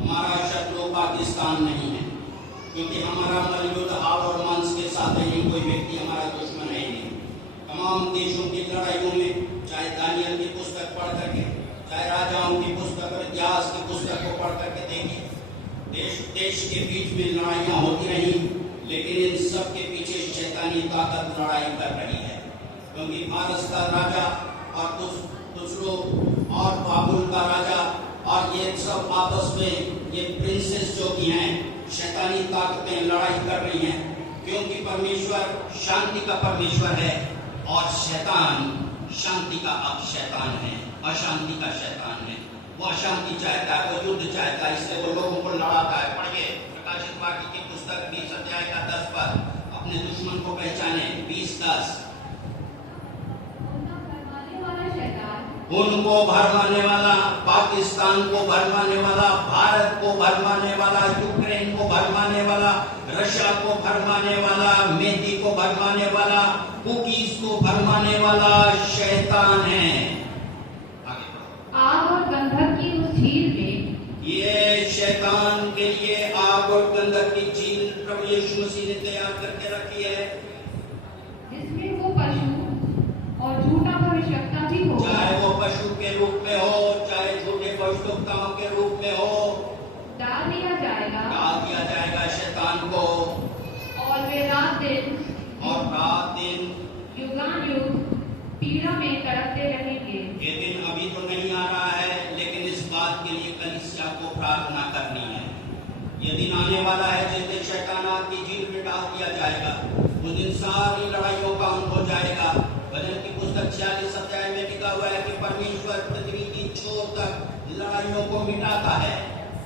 हमारा शत्रु पाकिस्तान नहीं है, क्योंकि हमारा मौजूद हाल और मांस के साथ नहीं, कोई व्यक्ति हमारा दुश्मन है नहीं। तमाम देशों की लड़ाइयों में, चाहे दानियल की पुस्तक पढ़ करके, चाहे राजाओं की पुस्तक और इतिहास की पुस्तक को पढ़ करके देखिए, देश देश के बीच में लड़ाइयाँ होती रही, लेकिन इन सब के पीछे शैतानी ताकत लड़ाई कर रही है। क्योंकि फारस का राजा और दूसरों और बाबुल का राजा और ये सब आपस में ये प्रिंसेस जो की हैं, शैतानी ताकतें लड़ाई कर रही हैं। क्योंकि परमेश्वर शांति का परमेश्वर है और शैतान का अब शैतान है, अशांति का शैतान है। वो अशांति चाहता है, वो युद्ध चाहता है, इसलिए वो लोगों को लड़ाता है। पढ़िए प्रकाशित वाक्य की पुस्तक 20 अध्याय का 10 पद, अपने दुश्मन को पहचाने। 20:10 उनको भरमाने वाला, पाकिस्तान को भरमाने वाला, भारत को भरमाने वाला, यूक्रेन को भरमाने वाला, रशिया को भरमाने वाला, मेदी को भरमाने वाला, कुकीज को भरमाने वाला शैतान है। आगे बढ़ो। आग और गंधक की उस झील में, ये शैतान के लिए आग और गंधक की झील प्रभु यीशु मसीह ने तैयार करके रखी है, जिसमें वो पशु और झूठा भविष्यवक्ता भी होगा। चाहे वो पशु के रूप में हो, चाहे झूठे भविष्यवक्ताओं के रूप में हो, डाल दिया जाएगा शैतान को। और वे रात दिन युगानुयुग पीड़ा में तड़पते रहेंगे। ये दिन अभी तो नहीं आ रहा है, लेकिन इस बात के लिए कलीसिया को प्रार्थना करनी है। ये दिन आने वाला है जिस दिन शैतान आग की झील में डाल दिया जाएगा। उस दिन सारी लड़ाइयों का अंत हो जाएगा। भजन की पुस्तक 46 अध्याय में लिखा हुआ है कि परमेश्वर पृथ्वी की छोर तक लड़ाइयों को मिटाता है।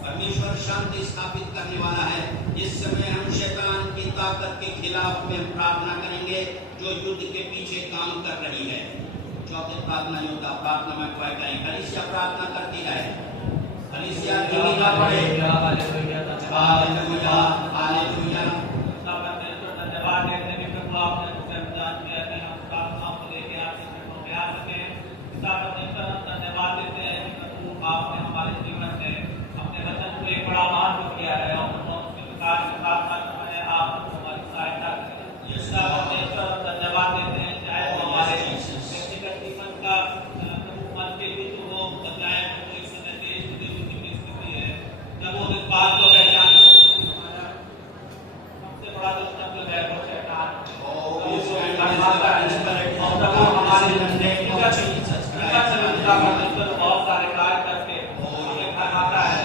परमेश्वर शांति स्थापित करने वाला है। इस समय हम शैतान की ताकत के खिलाफ में प्रार्थना करेंगे जो युद्ध के पीछे काम कर रही है। चौथे प्रार्थना योद्धा प्रार्थना में क्या करें? कलीसिया प्रार्थना करती है। कलीसिया धीमी ना पड़े। Hallelujah hallelujah. धन्यवाद देते हैं प्रभु, आपने मुझे प्रदान किया कि हम प्रार्थनाओं को लेकर आपके चरणों में आ सके। पिता परमेश्वर, हम धन्यवाद देते हैं कि प्रभु आपने हमारे जीवन में अपने वचन को एक बड़ा महत्व किया है और हम उसके विकास की प्रार्थना कर रहे हैं। आप हमारी सहायता करें। पिता परमेश्वर, हम धन्यवाद देते हैं, चाहे वो हमारे व्यक्तिगत जीवन का प्रभु मन के युद्ध हो, चाहे वो इस समय देश विदेश की स्थिति है, जब वो इस बात को पहचान बड़ा दुश्मन जो है वो शैतान बहुत सारे कार्य करके हमें खराबता है।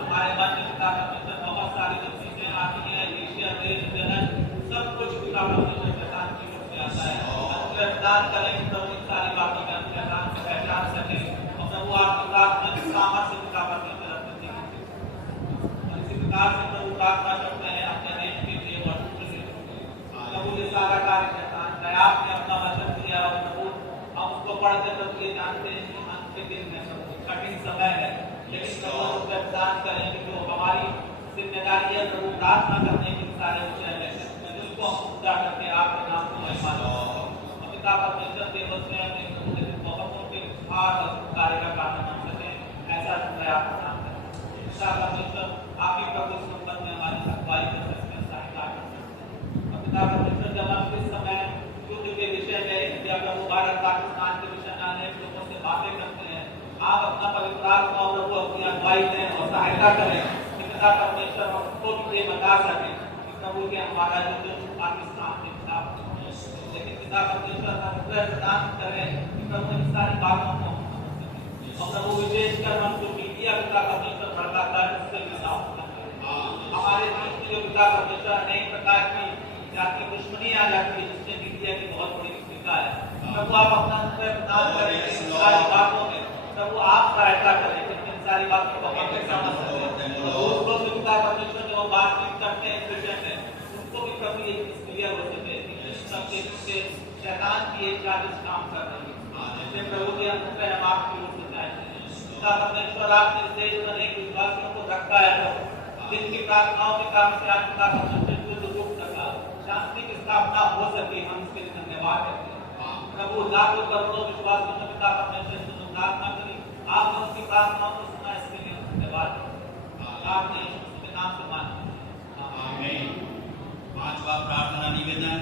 हमारे मन में पिता परमेश्वर बहुत सारी जो चीजें आती हैं, ईर्ष्या, देश, जलन, सब कुछ पिता परमेश्वर शैतान की ओर से आता है। प्रदान करें कि प्रभु इन सारी बातों में हम शैतान को पहचान सके और प्रभु आपकी प्रार्थना की सामर्थ्य पिता परमेश्वर अपने और इसी प्रकार से प्रभु प्रार्थना करते हैं अपने देश के लिए और दूसरे देशों के लिए। प्रभु ये सारा कार्य शैतान का आपने अपना वचन दिया और प्रभु हम उसको पढ़ते प्रभु ये जानते हैं कि अंत के दिन में प्रभु कठिन समय है, लेकिन प्रभु हम प्रदान करें कि जो हमारी जिम्मेदारी है प्रभु प्रार्थना करने के सारे विषय है जिसको हम पूरा करके आपके नाम को महिमा दो। पिता परमेश्वर के वचन में प्रभु के बहुतों के भाग कार्य का कारण बन सके, ऐसा मैं आपका नाम करता हूं। पिता परमेश्वर आप ही प्रभु संबंध में हमारी अगुवाई कर सकते हैं, सहायता कर सकते हैं। पिता परमेश्वर, जब हम इस समय युद्ध के विषय में या प्रभु भारत पाकिस्तान के विषय में अनेक लोगों से बातें करते हैं, आप अपना पवित्र आत्मा प्रभु अपनी अगुवाई दें और सहायता करें कि पिता परमेश्वर हमको भी ये बता सके कि प्रभु के हमारा युद्ध पाकिस्तान के खिलाफ, लेकिन पिता परमेश्वर अनुग्रह प्रदान करें कि प्रभु इन सारी बातों को और प्रभु विशेषकर हम जो मीडिया पिता परमेश्वर भड़काकर इससे विश्वास हमारे देश में जो पिता परमेश्वर अनेक प्रकार की जाति दुश्मनी आ जाती है जिससे मीडिया की बहुत बड़ी भूमिका है। प्रभु आप अपना अनुग्रह प्रदान करें इन सारी बातों में, प्रभु आप सहायता करें कि इन सारी बातों को हम समझ सकें। उसको पिता परमेश्वर जो बातचीत करते हैं इस विषय में, उनको भी प्रभु ये क्लियर हो सके कि इस सबके पीछे शैतान की एक साजिश काम कर रही है, जिससे प्रभु के अनुग्रह हम आपकी ओर से चाहते हैं। पिता परमेश्वर आपने इस देश में अनेक विश्वासियों को रखा है प्रभु, जिनकी प्रार्थनाओं के काम से आप पिता परमेश्वर युद्ध रुक सका, शांति की स्थापना हो सके, हम इसके लिए धन्यवाद करते हैं। प्रभु लाखों करोड़ों विश्वासियों ने पिता परमेश्वर से प्रार्थना करी, आपने उनकी प्रार्थनाओं को सुना, इसके लिए धन्यवाद आपने उसके नाम से माना। आमीन। पांचवा प्रार्थना निवेदन,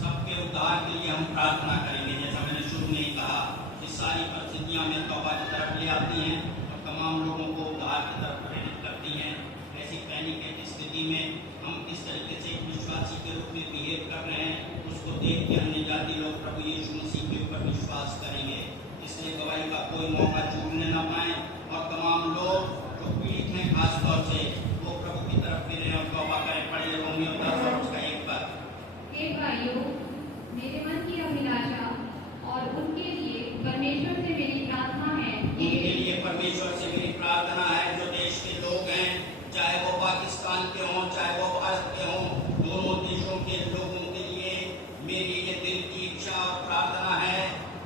सबके उद्धार के लिए हम प्रार्थना करेंगे। जैसा मैंने शुरू में ही कहा कि सारी परिस्थितियां में तौबा की तरफ ले आती हैं और तमाम लोगों को उद्धार की तरफ प्रेरित करती हैं। ऐसी पैनिक की स्थिति में हम किस तरीके से एक विश्वासी के रूप में बिहेव कर रहे हैं, उसको देख के अन्य जाति लोग प्रभु यीशु मसीह के ऊपर विश्वास करेंगे। इसलिए गवाही का कोई मौका छूटने न पाए और तमाम लोग जो पीड़ित हैं खास तौर से वो प्रभु की तरफ फिरें और तौबा करें। पढ़िए रोमियो 10 और उसका 1 पद। हे भाइयों, मेरे मन की अभिलाषा और उनके लिए परमेश्वर से मेरी प्रार्थना है कि उनके लिए परमेश्वर से मेरी प्रार्थना है जो देश के लोग हैं, चाहे वो पाकिस्तान के हों, चाहे वो भारत के हों, दोनों देशों के लोगों के लिए मेरी ये दिल की इच्छा और प्रार्थना है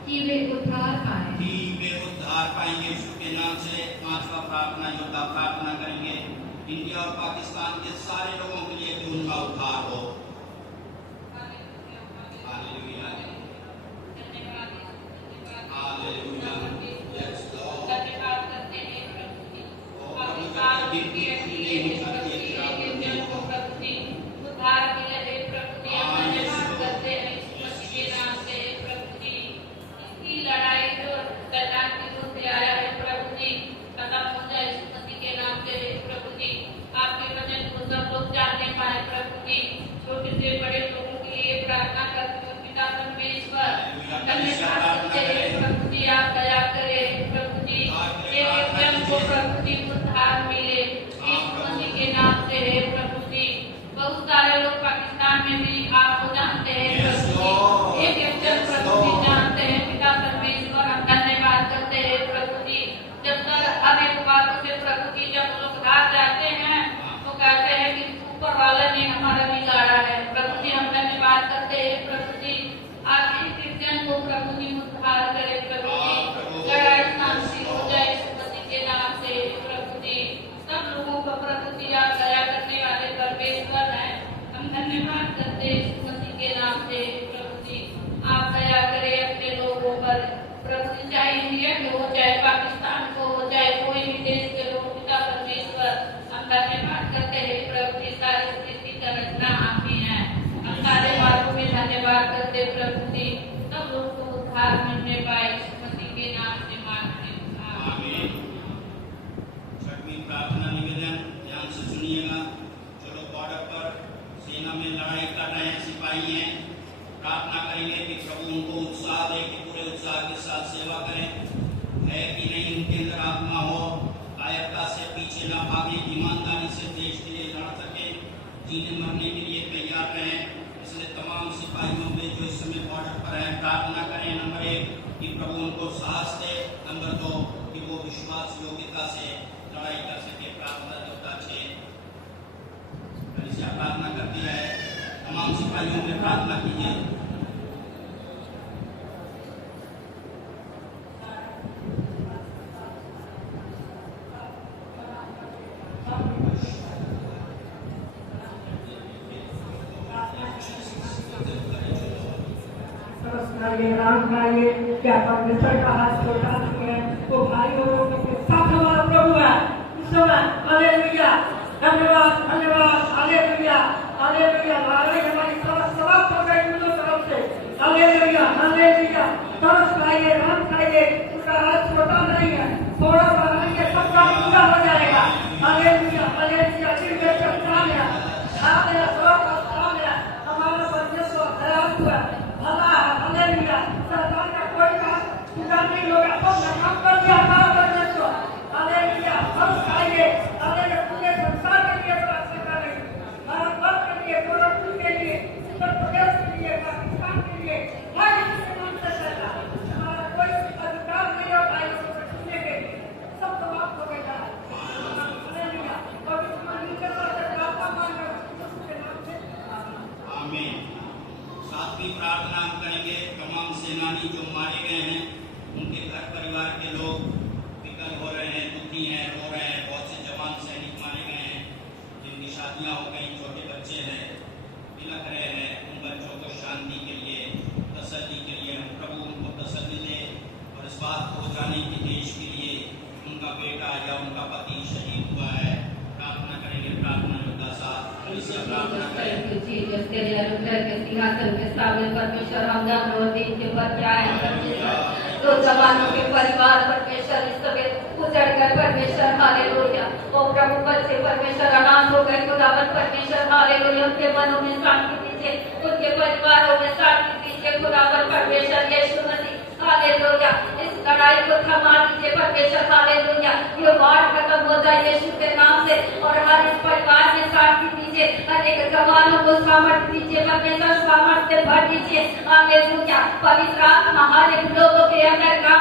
कि वे उद्धार पाएं। कि वे उद्धार पाएंगे। यीशु के नाम से पांचवा प्रार्थना योद्धा प्रार्थना करेंगे इंडिया और पाकिस्तान के सारे लोगों के लिए कि उनका उद्धार हो। Hallelujah, hallelujah, yes Lord. धन्यवाद करते हैं प्रभु जी। पाकिस्तान के लिए प्रभु जी को प्रभु जी उद्धार के लिए प्रभु जी हम धन्यवाद करते हैं यीशु मसीह के नाम से प्रभु जी। इसकी लड़ाई जो शैतान के मुंह से आया है प्रभु जी खत्म हो जाए यीशु मसीह के नाम से प्रभु जी। आपके वचन को सब लोग जानने पाए प्रभु जी। छोटे से बड़े लोगों के लिए प्रार्थना करते हो पिता परमेश्वर। धन्यवाद करते हैं प्रभु जी। आप दया करें प्रभु जी। एक जन को प्रभु जी उद्धार मिले यीशु मसीह के नाम से है प्रभु जी। बहुत सारे लोग पाकिस्तान में भी आपको जानते हैं प्रभु जी। एक जन प्रभु जी जानते हैं पिता परमेश्वर। हम धन्यवाद करते हैं प्रभु जी। जब तक अनेक बातों से प्रभु जी जब लोग घात जाते हैं तो कहते हैं कि ऊपर वाले ने हमारा बिगाड़ा है प्रभु जी। हम धन्यवाद करते हैं प्रभु जी। आप इस क्रिश्चियन को प्रभु जी उद्धार करें प्रभु जी। लड़ाई शांति हो जाए यीशु मसीह के नाम से प्रभु जी। सब लोगों को प्रभु जी आप दया करने वाले परमेश्वर हैं। हम धन्यवाद करते हैं यीशु मसीह के नाम से प्रभु जी। आप दया करें अपने लोगों पर प्रभु जी। चाहे इंडिया के हो चाहे पाकिस्तान को हो चाहे कोई भी देश के लोग पिता परमेश्वर हम धन्यवाद करते हैं प्रभु जी। सारी सृष्टि का रचना आप ही हैं। हम सारे बातों में धन्यवाद करते प्रभु जी। सब लोग को उद्धार मिलने पाए यीशु मसीह के नाम से मांगते हैं आमीन। छठवीं प्रार्थना निवेदन ध्यान से सुनिएगा। जो लोग बॉर्डर पर सेना में लड़ाई कर रहे हैं, सिपाही हैं, प्रार्थना करेंगे कि प्रभु उनको उत्साह दे कि पूरे उत्साह के साथ सेवा करें। है कि नहीं उनके अंदर आत्मा हो, कायरता से पीछे न भागे, ईमानदारी से देश के लिए लड़ सके, जीने मरने के लिए तैयार रहें। इसलिए तमाम सिपाहियों में जो इस समय बॉर्डर पर हैं प्रार्थना करें। नंबर 1 कि प्रभु उनको साहस दे। नंबर 2 कि वो विश्वास योग्यता से लड़ाई कर सके। प्रार्थना योद्धा 6 कलीसिया प्रार्थना करती है। तमाम सिपाहियों में प्रार्थना कीजिए। राम खाइए क्या परमेश्वर का हाथ छोटा नहीं है। वो भाई लोगों के साथ हमारा प्रभु है इस समय। हालेलुया, धन्यवाद धन्यवाद, हालेलुया हालेलुया। लड़ाई हमारी तरफ समाप्त हो गई दोनों तरफ से। Hallelujah hallelujah. तरस खाइए, राम खाइए, उसका हाथ छोटा नहीं है। थोड़ा सा रहेंगे सब काम पूरा हो जाएगा। Hallelujah hallelujah. दिव्य स्थान है, हालेलुया स्वर्ग का स्थान है। हमारा परमेश्वर दयालु है, भला है। हालेलुया। सरकार का कोई काम पूरा नहीं होगा, सब काम कर दिया हमारा परमेश्वर। हालेलुया। हम खाइए, हालेलुया। पूरे संसार के लिए प्रार्थना करेंगे, भारत वर्ष के लिए, गोरखपुर के लिए, उत्तर प्रदेश के लिए, पाकिस्तान के लिए। हर किसी के नाम से कहता हमारा कोई अधिकार नहीं होगा इसको छूने के लिए। सब समाप्त हो गया है। हालेलुया। पवित्र मंदिर के साथ प्रार्थना मांग यीशु के नाम से आमीन। सातवीं प्रार्थना हम करेंगे। तमाम सेनानी जो मारे गए हैं उनके घर परिवार के लोग विकल हो रहे हैं, दुखी हैं, रो रहे हैं। बहुत से जवान सैनिक मारे गए हैं जिनकी शादियां हो गई, छोटे बच्चे हैं, बिलख रहे हैं। उन बच्चों को शांति के लिए, तसल्ली के लिए हम प्रभु उनको तसल्ली दे। और इस बात को जाने कि देश के लिए उनका बेटा या उनका पति शहीद हुआ है। प्रार्थना करेंगे। प्रार्थना योद्धा साहब इससे प्रार्थना करें। सिंहासन के सामने परमेश्वर हम दिन के ऊपर जाए तो जवानों के परिवार परमेश्वर इस समय उजड़ गए परमेश्वर। हालेलुया। ओ प्रभु बच्चे परमेश्वर अनाथ हो गए खुदावन परमेश्वर। हालेलुया। उनके मनों में शांति दीजिए, उनके परिवारों में शांति दीजिए खुदावन परमेश्वर यीशु मसीह। हालेलुया। इस लड़ाई को थमा दीजिए परमेश्वर। हालेलुया। ये वार खत्म हो जाए यीशु के नाम से और हर इस परिवार में शांति दीजिए। अनेक जवानों को सामर्थ्य दीजिए परमेश्वर, सामर्थ्य भर दीजिए। हालेलुया। पवित्र आत्मा हर एक लोगों के अंदर काम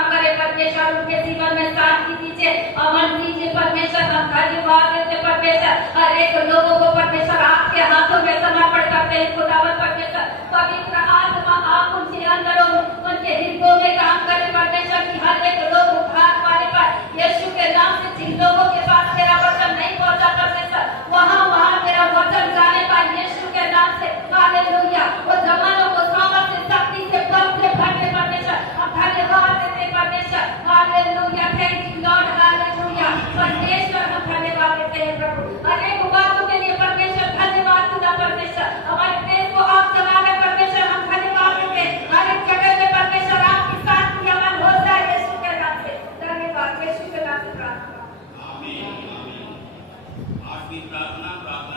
परमेश्वर हर एक लोगों को परमेश्वर आपके हाथों में समर्पण करते हैं खुदावन परमेश्वर। पवित्र आत्मा आप उनके अंदर उनके हृदयों में काम करें परमेश्वर की हर एक लोग उद्धार पाने पर यीशु के नाम से जिन लोगों के पास तेरा वचन नहीं पहुंचा परमेश्वर वहां तेरा वचन जाने पर यीशु के नाम से हालेलुया वो जमानों को सामर्थ से शक्ति से बल से भरने परमेश्वर हम धन्यवाद देते परमेश्वर hallelujah thank you Lord hallelujah परमेश्वर हम धन्यवाद देते हैं प्रभु अनेक बातों के लिए परमेश्वर धन्यवाद खुदा परमेश्वर हमारे देश को आप चला रहे परमेश्वर हम धन्यवाद देते हैं हर एक जगह में परमेश्वर आपकी शांति अमन हो जाए यीशु के नाम से धन्यवाद यीशु के नाम से प्रार्थना आमीन आमीन। आठवीं प्रार्थना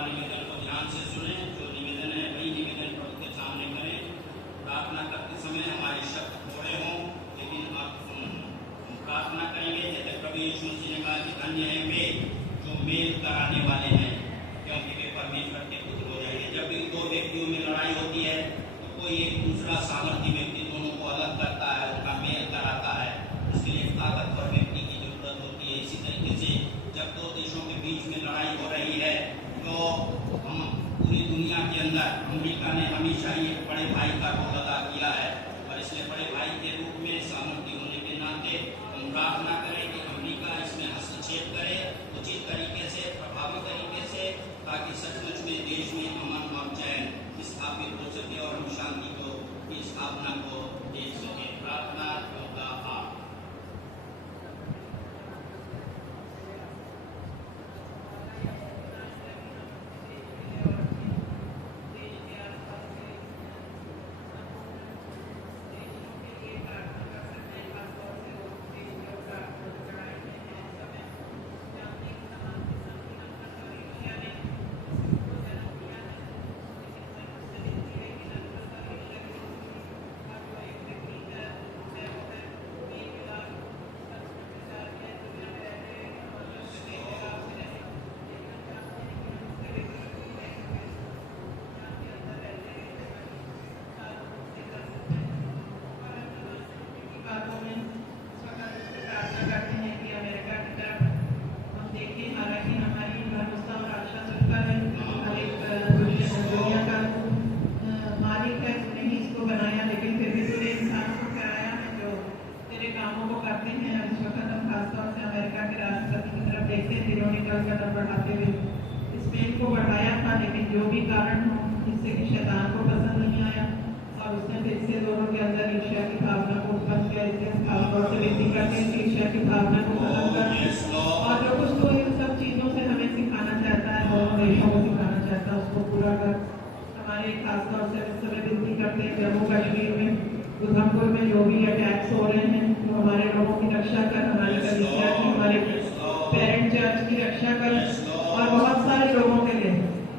निवेदन को ध्यान से सुने। जो निवेदन है वही निवेदन प्रभु के सामने करें। प्रार्थना करते समय हमारे शब्द थोड़े हों लेकिन आप प्रार्थना करेंगे जैसे प्रभु यीशु मसीह ने कहा कि धन्य है वे जो मेल कराने वाले हैं क्योंकि वे परमेश्वर के पुत्र हो जाएंगे। जब भी दो व्यक्तियों में लड़ाई होती है तो कोई एक दूसरा सामर्थ्य व्यक्ति दोनों को अलग करता है उनका मेल कराता है। इसलिए ताकतवर व्यक्ति की जरूरत होती है। इसी तरीके से जब दो देशों के बीच में लड़ाई हो रही है तो हम पूरी दुनिया के अंदर अमेरिका ने हमेशा ये बड़े भाई का रोल अदा किया है और इसलिए बड़े भाई के रूप में सामर्थ्य होने के नाते हम प्रार्थना करें कि अमेरिका इसमें हस्तक्षेप करे उचित तरीके से प्रभावी तरीके से ताकि सचमुच में देश में अमन और चैन स्थापित हो सके और हम शांति को की स्थापना को देख सके। प्रार्थना का आप जम्मू कश्मीर में उधमपुर में जो भी अटैक्स हो रहे हैं तो हमारे लोगों की रक्षा कर हमारी कलीसिया की हमारे पेरेंट चर्च की रक्षा कर और बहुत सारे लोगों के लिए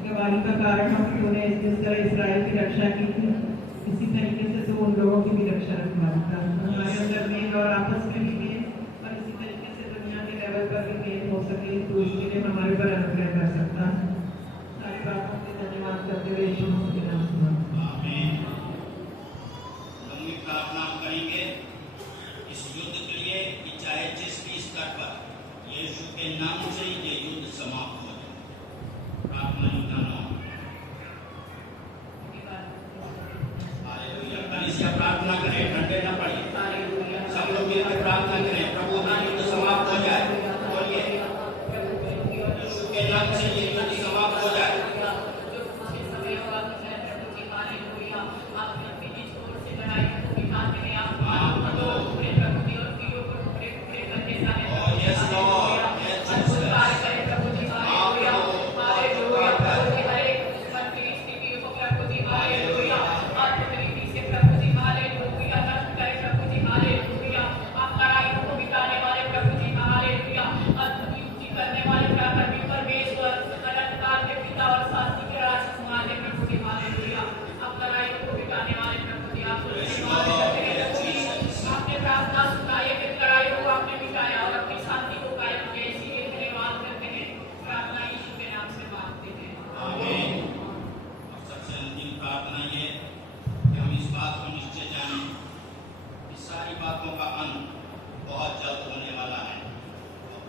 गवाही का कारण हम तूने जिस तरह इसराइल की रक्षा की थी इसी तरीके से तो उन लोगों की भी रक्षा रखना हमारे अंदर मेल और आपस में भी मेल और इसी तरीके से दुनिया के लेवल पर भी मेल हो सके तो उसके लिए हमारे पर अनुग्रह कर सकता है। सारी बातों के धन्यवाद करते हुए यीशु मसीह के नाम से प्रार्थना करेंगे इस युद्ध के लिए कि चाहे जिस भी स्तर पर यीशु के नाम से ये युद्ध समाप्त हो जाए। प्रार्थना कलीसिया प्रार्थना करें ठंडे न पड़े सब लोग मिलकर प्रार्थना करें प्रभु का युद्ध समाप्त हो जाए। बोलिए यीशु के नाम से ये युद्ध समाप्त हो जाए।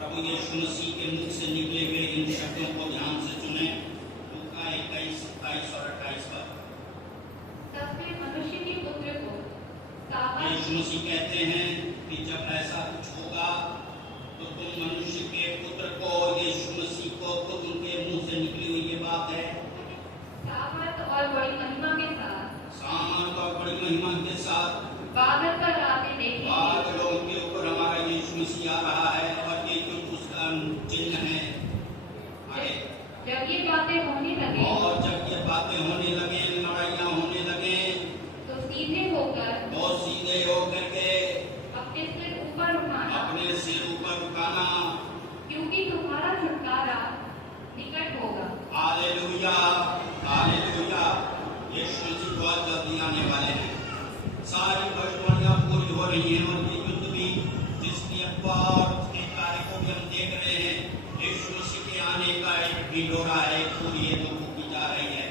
प्रभु यीशु मसीह के मुख से निकले हुए इन शब्दों को ध्यान से सुने। लूका 21:27 और 28 पर तब वे मनुष्य के पुत्र को साबत यीशु मसीह कहते हैं कि जब ऐसा कुछ होगा तो तुम मनुष्य के पुत्र को, यीशु मसीह को खुद उनके मुंह से निकली हुई ये बात है, सामर्थ और बड़ी महिमा के साथ सामर्थ और बड़ी महिमा के साथ बादल पर आते देखेंगे। बादलों के ऊपर हमारा यीशु मसीह आ रहा है और ये जो उसका चिन्ह है। आगे जब ये बातें होने लगे और जब ये बातें होने लगे, लड़ाइयाँ होने लगे, तो सीधे होकर बहुत सीधे होकर के अपने सिर ऊपर उठाना, अपने सिर ऊपर उठाना, क्योंकि तुम्हारा छुटकारा निकट होगा। Hallelujah, hallelujah. यीशु मसीह बहुत जल्दी आने वाले हैं। सारी भविष्यवाणियां पूरी हो रही हैं और ये युद्ध भी जिसकी अफवाह और उसके कार्य को भी हम देख रहे हैं। यीशु मसीह के आने का एक ढिंढोरा है, पूरी ये तो फूकी जा रही है।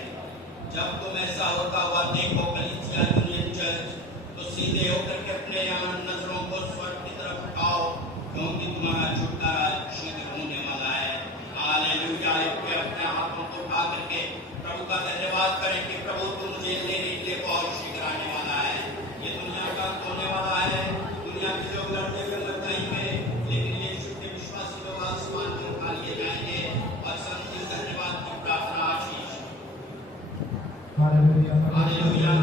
जब तुम ऐसा होता हुआ देखो कलीसिया यूनियन चर्च, तो सीधे होकर के अपने यहाँ नजरों को स्वर्ग की तरफ उठाओ, क्योंकि तुम्हारा छुटकारा शीघ्र होने वाला है। हालेलुया। अपने हाथों को उठा करके प्रभु का धन्यवाद करें कि प्रभु तुम मुझे लेने के लिए बहुत शीघ्र आने वाला है। ये दुनिया का होने वाला है। दुनिया के लोग लड़ते हुए मर जाएंगे, लेकिन यीशु के विश्वासी लोग आसमान में उठा लिए जाएंगे। और संत धन्यवाद की प्रार्थना आशीष। Hallelujah, hallelujah.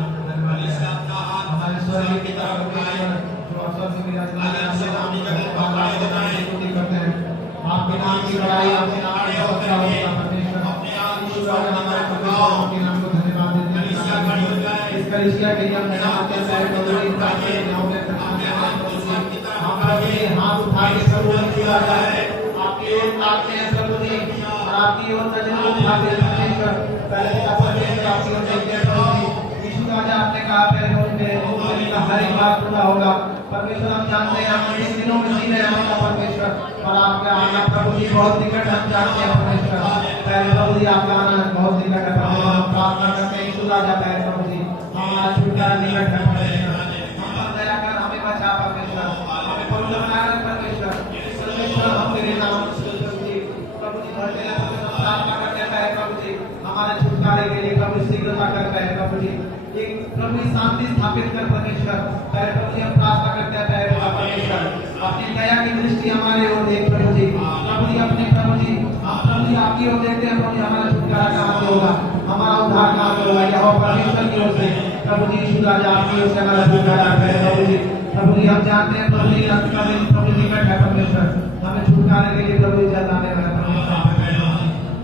कलीसिया अपना हाथ हमारे स्वर्ग की तरफ उठाए, जो अवसर से विराजमान है, आज हम अपनी जगह पर खड़े हो जाएं। स्तुति करते हैं। आपके नाम की बड़ाई, आपके नाम की सत्ता होगा परमेश्वर। अपने आप को ईश्वर हमारे परमेश्वर, आपके नाम को धन्यवाद देते हैं। कलीसिया खड़ी हो जाए। इस कलीसिया के लिए हम धन्यवाद देते हैं। प्रभु जी, प्रार्थना में हम अपने अपने हाथ को स्वर्ग की तरफ हम अपने हाथ उठा के प्रभु ने किया है। आपकी ओर ताकते हैं प्रभु जी, और आपकी ओर नजर उठा के परमेश्वर पहले का परमेश्वर आपकी ओर देखते हैं प्रभु जी। यीशु राजा आपने कहा पहले मेरे का हर एक बात पूरा होगा। परमेश्वर हम जानते हैं हम इन दिनों में जी रहे हैं आपका परमेश्वर, और आपका आना प्रभु जी बहुत निकट हम जानते हैं परमेश्वर। पहले प्रभु जी आपका आना बहुत निकट है परमेश्वर। हम प्रार्थना करते हैं यीशु राजा पहले प्रभु जी हमारा छुटकारा निकट है परमेश्वर। हम पर दया कर, हमें बचा परमेश्वर, हमें पवित्र बना कर परमेश्वर। परमेश्वर हम तेरे नाम प्रभु जी भरते हैं परमेश्वर। प्रार्थना करते हैं प्रभु जी हमारे छुटकारे के लिए प्रभु शीघ्रता कर रहे हैं प्रभु जी। एक प्रभु जी शांति स्थापित कर परमेश्वर। पहले प्रभु जी हम प्रार्थना करते हैं पहले परमेश्वर अपनी दया की दृष्टि हमारे ओर देख प्रभु जी। प्रभु जी अपने प्रभु जी हम प्रभु जी आपकी ओर देखते हैं प्रभु जी। हमारा छुटकारा कहाँ से होगा, हमारा उद्धार कहाँ से होगा? यह परमेश्वर की ओर से प्रभु जी। यीशु राजा आपकी ओर से हमारा छुटकारा है प्रभु जी। प्रभु जी हम जानते हैं प्रभु जी अंत का दिन प्रभु जी निकट है परमेश्वर। हमें छुटकारे के लिए प्रभु जी जताने वाला परमेश्वर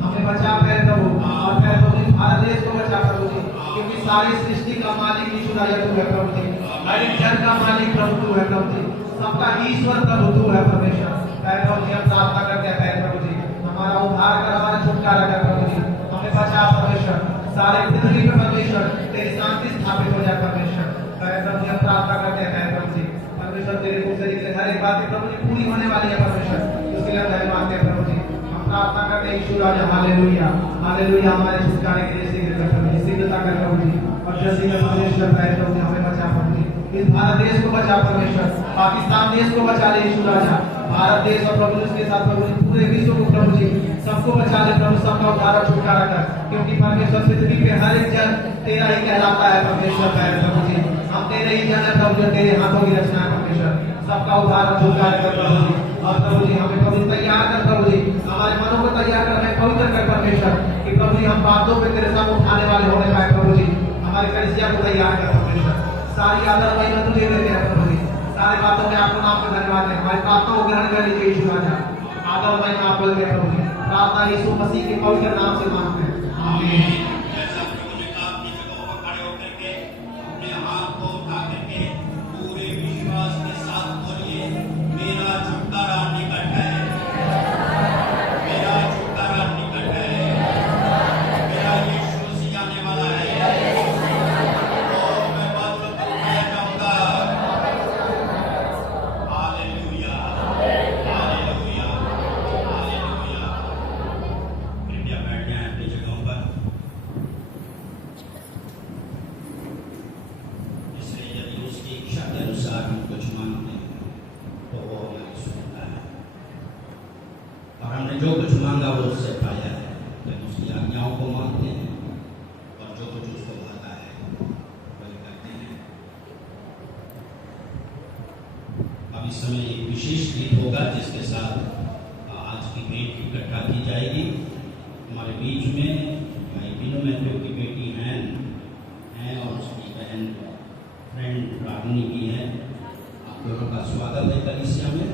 हमें बचा पहले प्रभु, और पहले प्रभु जी भारत देश को बचा प्रभु जी, क्योंकि सारी सृष्टि का मालिक यीशु राजा तू है प्रभु जी। हर एक जन का मालिक प्रभु तू है प्रभु जी। सबका ईश्वर प्रभु तू है परमेश्वर। पहले प्रभु जी हम प्रार्थना करते हैं पहले प्रभु जी हमारा उद्धार कर, हमारा छुटकारा कर प्रभु जी। हमें बचा परमेश्वर। सारे पृथ्वी पे परमेश्वर तेरी शांति स्थापित हो जाए परमेश्वर। पहले प्रभु जी हम प्रार्थना करते हैं पहले प्रभु जी परमेश्वर तेरे मुख से निकले हर एक बात प्रभु जी पूरी होने वाली है परमेश्वर। उसके लिए धन्यवाद हैं प्रभु जी। हम प्रार्थना करते हैं यीशु राजा। Hallelujah, hallelujah. हमारे छुटकारे के लिए शीघ्र प्रभु जी, शीघ्रता कर प्रभु जी। और जल्दी में परमेश्वर पहले प्रभु जी हमें बचा प्रभु जी। इस भारत देश को बचा परमेश्वर। पाकिस्तान देश को बचा ले यीशु राजा। भारत देश और प्रभु इसके साथ प्रभु जी पूरे विश्व को प्रभु जी सबको बचा ले प्रभु। सबका उद्धार छुटकारा कर, क्योंकि परमेश्वर पृथ्वी पे हर एक जन तेरा ही कहलाता है परमेश्वर। पहले प्रभु जी हम तेरे ही जन है प्रभु जी, तेरे हाथों की रचना है परमेश्वर। सबका उद्धार छुटकारा कर प्रभु जी। और प्रभु जी हमें प्रभु तैयार कर प्रभु जी, हमारे मनों को तैयार कर, हमें पवित्र कर परमेश्वर, कि प्रभु जी हम बातों पे तेरे साथ उठाने वाले होने पाए प्रभु जी। हमारे कलीसिया को तैयार कर परमेश्वर। सारी आदर महिमा तुझे देते हैं प्रभु जी। सारी बातों में आपको नाम को धन्यवाद है। हमारी बातों को ग्रहण कर लीजिए यीशु राजा। आदर महिमा आप बोलते हैं प्रभु जी। प्रार्थना यीशु मसीह के पवित्र नाम से मांगते हैं, आमीन। जैसा प्रभु ने कहा अपनी जगहों पर खड़े होकर के अपने हाथ को उठा करके पूरे विश्वास के साथ बोलिए, मेरा छुटकारा निकट है, मेरा छुटकारा निकट है, मेरा यीशु मसीह आने वाला है। और मैं बादलों पर उठाया जाऊंगा। Hallelujah, hallelujah, hallelujah. कृपया बैठ जाएं अपनी जगहों पर। जो कुछ मांगा वो उससे पाया है, जब उसकी आज्ञाओं को मानते हैं और जो कुछ उसको भाता है वही करते हैं। अब इस समय एक विशेष गीत होगा जिसके साथ आज की भेंट इकट्ठा की जाएगी। हमारे बीच में भाई बिनो मैथ्यू की बेटी हैं और उसकी बहन फ्रेंड रागनी भी है। आप दोनों का स्वागत है कलीसिया में।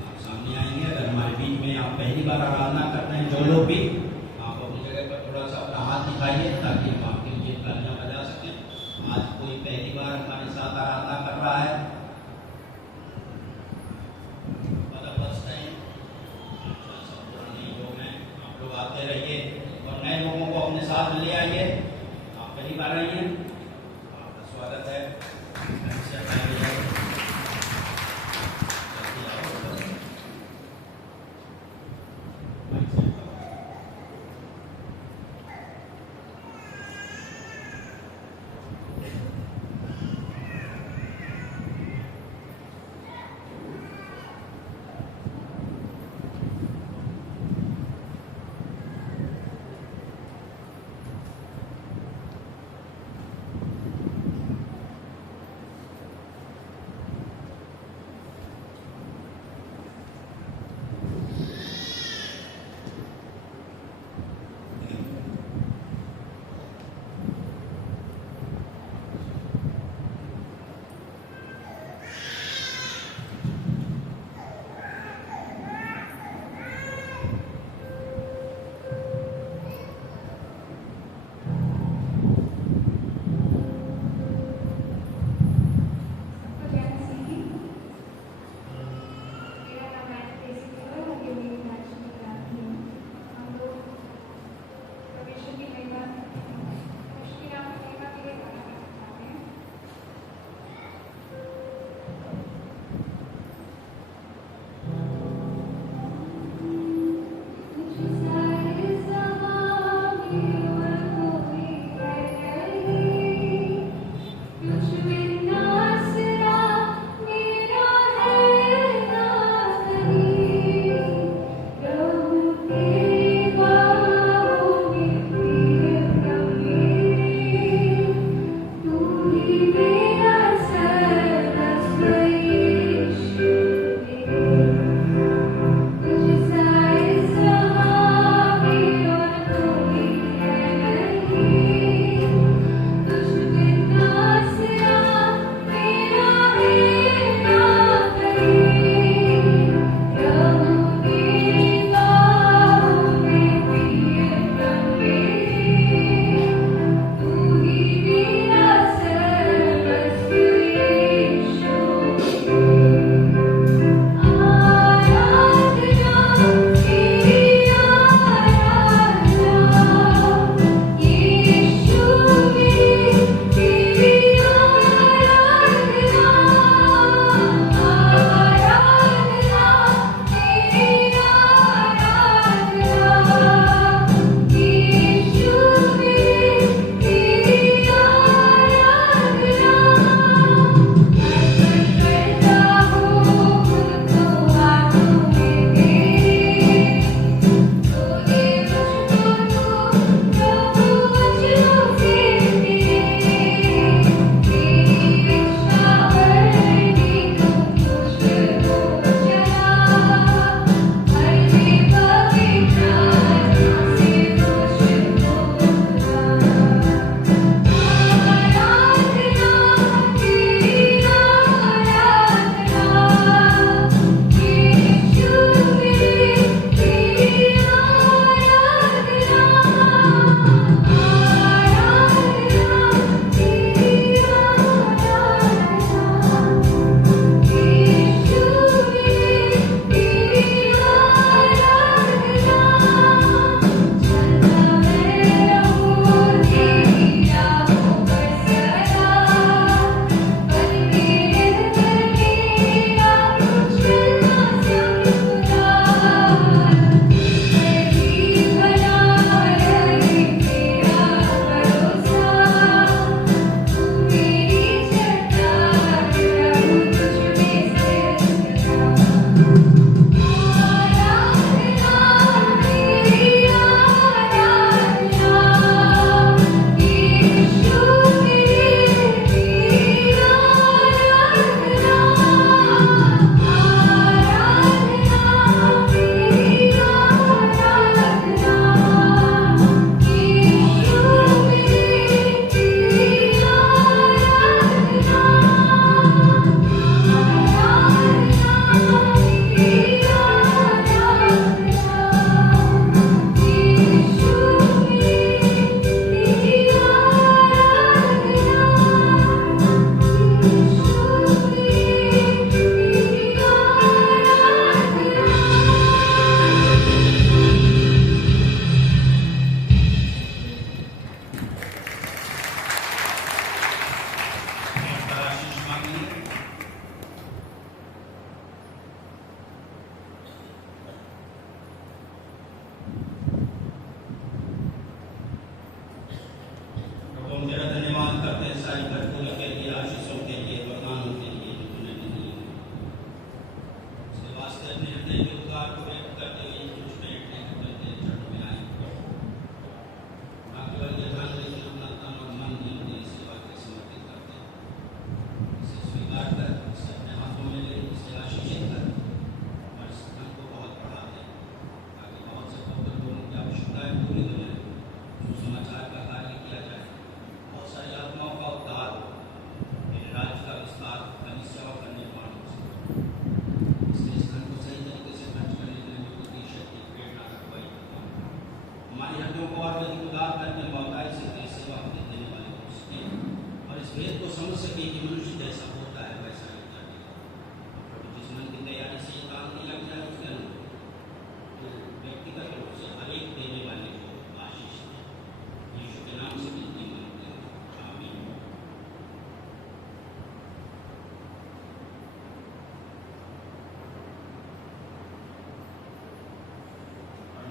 आप सामने आएंगे। अगर हमारे बीच में आप पहली बार आराधना कर रहे हैं, जो लोग भी, आप अपनी जगह पर थोड़ा सा अपना हाथ दिखाइए ताकि हम आपके लिए तालियां बजा सकें। आज कोई पहली बार हमारे साथ आराधना कर रहा है, आते रहिए और नए लोगों को अपने साथ ले आइए। आप पहली बार आइए, आपका स्वागत है।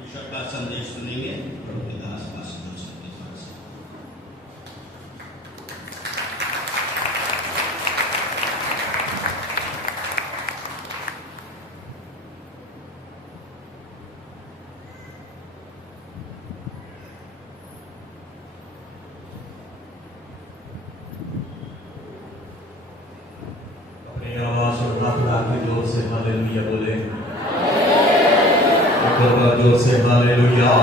ईश्वर का संदेश सुनेंगे प्रभु के दास पास्टर जोसेफ के द्वारा से। अपनी आवाज उठा के जोर से हालेलुया बोले, एक और बार जोर से हालेलुया,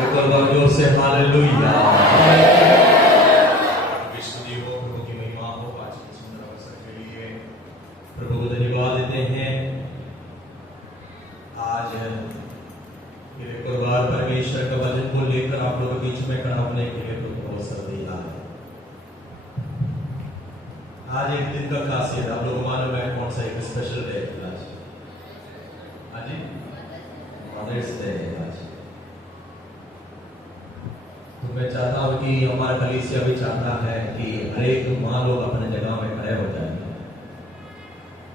एक और बार जोर से हालेलुया। स्तुति हो, प्रभु की महिमा हो। आज के सुंदर अवसर के लिए प्रभु को धन्यवाद देते हैं। आज फिर एक और बार परमेश्वर का वचन को लेकर आप लोगों के बीच में खड़ा होने के लिए प्रभु को अवसर दिया है। आज एक दिन का खासियत आप लोगों को मालूम है कौन सा एक स्पेशल डे है आज? आज मदर्स डे है आज। तो मैं चाहता हूँ कि हमारा कलीसिया भी चाहता है कि हर एक माँ लोग अपने जगह में खड़े हो जाए।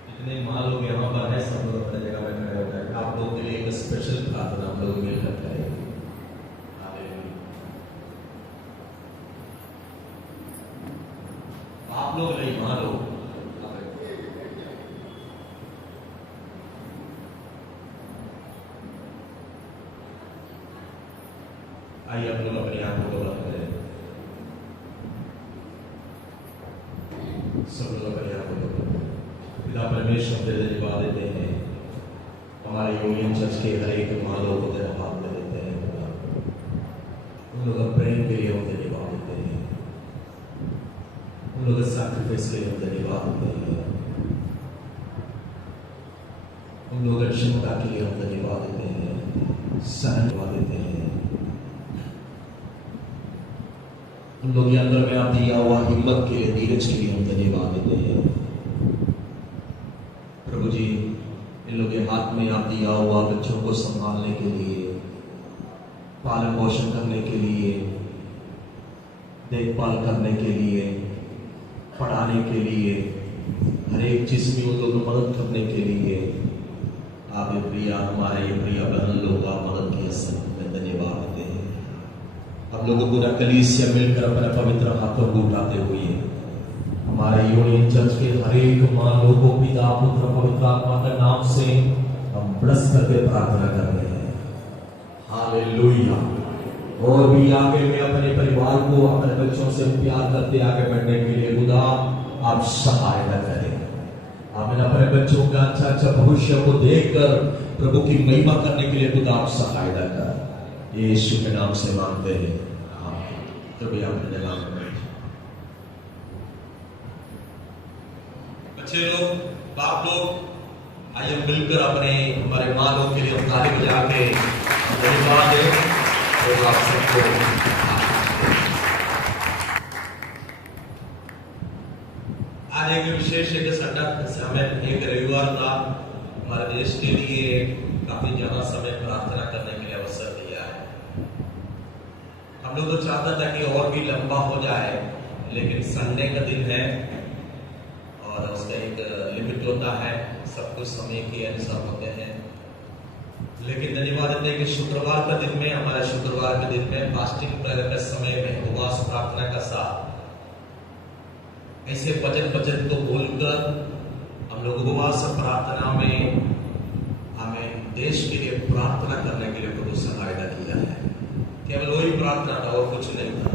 जितने माँ लोग यहाँ पर हैं सब लोग अपने जगह में खड़े हो जाए। आप लोगों के लिए एक स्पेशल प्रार्थना हम लोग मिलकर करेंगे। आप लोग नहीं, माँ लोग। आइए आप लोग अपनी आंखों को बंद करें। सब लोग अपनी आंखों को बंद करें। पिता परमेश्वर तेरे धन्यवाद देते हैं। हमारे यूनियन चर्च के हर एक माँ लोग को तेरे हाथ में देते हैं। उन लोग प्रेम के लिए हम धन्यवाद देते हैं। उन लोग सैक्रिफाइस के लिए हम धन्यवाद देते हैं। उन लोग क्षमता के लिए हम धन्यवाद देते हैं। धन्यवाद देते हैं। उन लोग के अंदर में आप दिया हुआ हिम्मत के लिए, धीरज के लिए हम धन्यवाद देते हैं। प्रभु जी, इन लोग के हाथ में आप दिया हुआ बच्चों को संभालने के लिए, पालन पोषण करने के लिए, देखभाल करने के लिए, पढ़ाने के लिए, हर एक चीज में उन लोगों को मदद करने के लिए आप प्रिया हमारे प्रिया बहन लोग का मदद के में धन्यवाद देते हैं। हम लोगों पूरा कलीसिया मिलकर अपने पवित्र हाथों को उठाते हुए हमारे यूनियन चर्च के हर एक माँ लोगों पिता पुत्र पवित्र आत्मा के नाम से हम ब्लेस करके प्रार्थना कर रहे हैं। हालेलुया। और भी आगे में अपने परिवार को, अपने बच्चों से प्यार करते आगे बढ़ने के लिए खुदा आप सहायता करें। हमें अपने बच्चों का अच्छा अच्छा भविष्य को देखकर प्रभु की महिमा करने के लिए खुदा आप सहायता कर। यीशु के नाम से मांगते हैं। तो भी अपने जगह में बैठ। बच्चे लोग, बाप लोग, आइए मिलकर अपने हमारे माँ लोग के लिए हम ताली बजा के धन्यवाद दें। और आप सबको आज एक विशेष एक संडे हमें एक रविवार था हमारे देश के लिए काफी ज्यादा समय प्रार्थना करने के लिए अवसर दिया है। हम लोग तो चाहता था कि और भी लंबा हो जाए, लेकिन संडे का दिन है और उसका एक लिमिट होता है, सब कुछ समय के अनुसार होते हैं। लेकिन धन्यवाद देते हैं कि शुक्रवार का दिन में, हमारे शुक्रवार के दिन में फास्टिंग प्रेयर के समय में उपवास प्रार्थना का साथ ऐसे वचन को बोलकर हम लोग उपवास प्रार्थना में हमें देश के लिए प्रार्थना करने के लिए प्रभु सहायता किया है। केवल वही प्रार्थना था और कुछ नहीं था।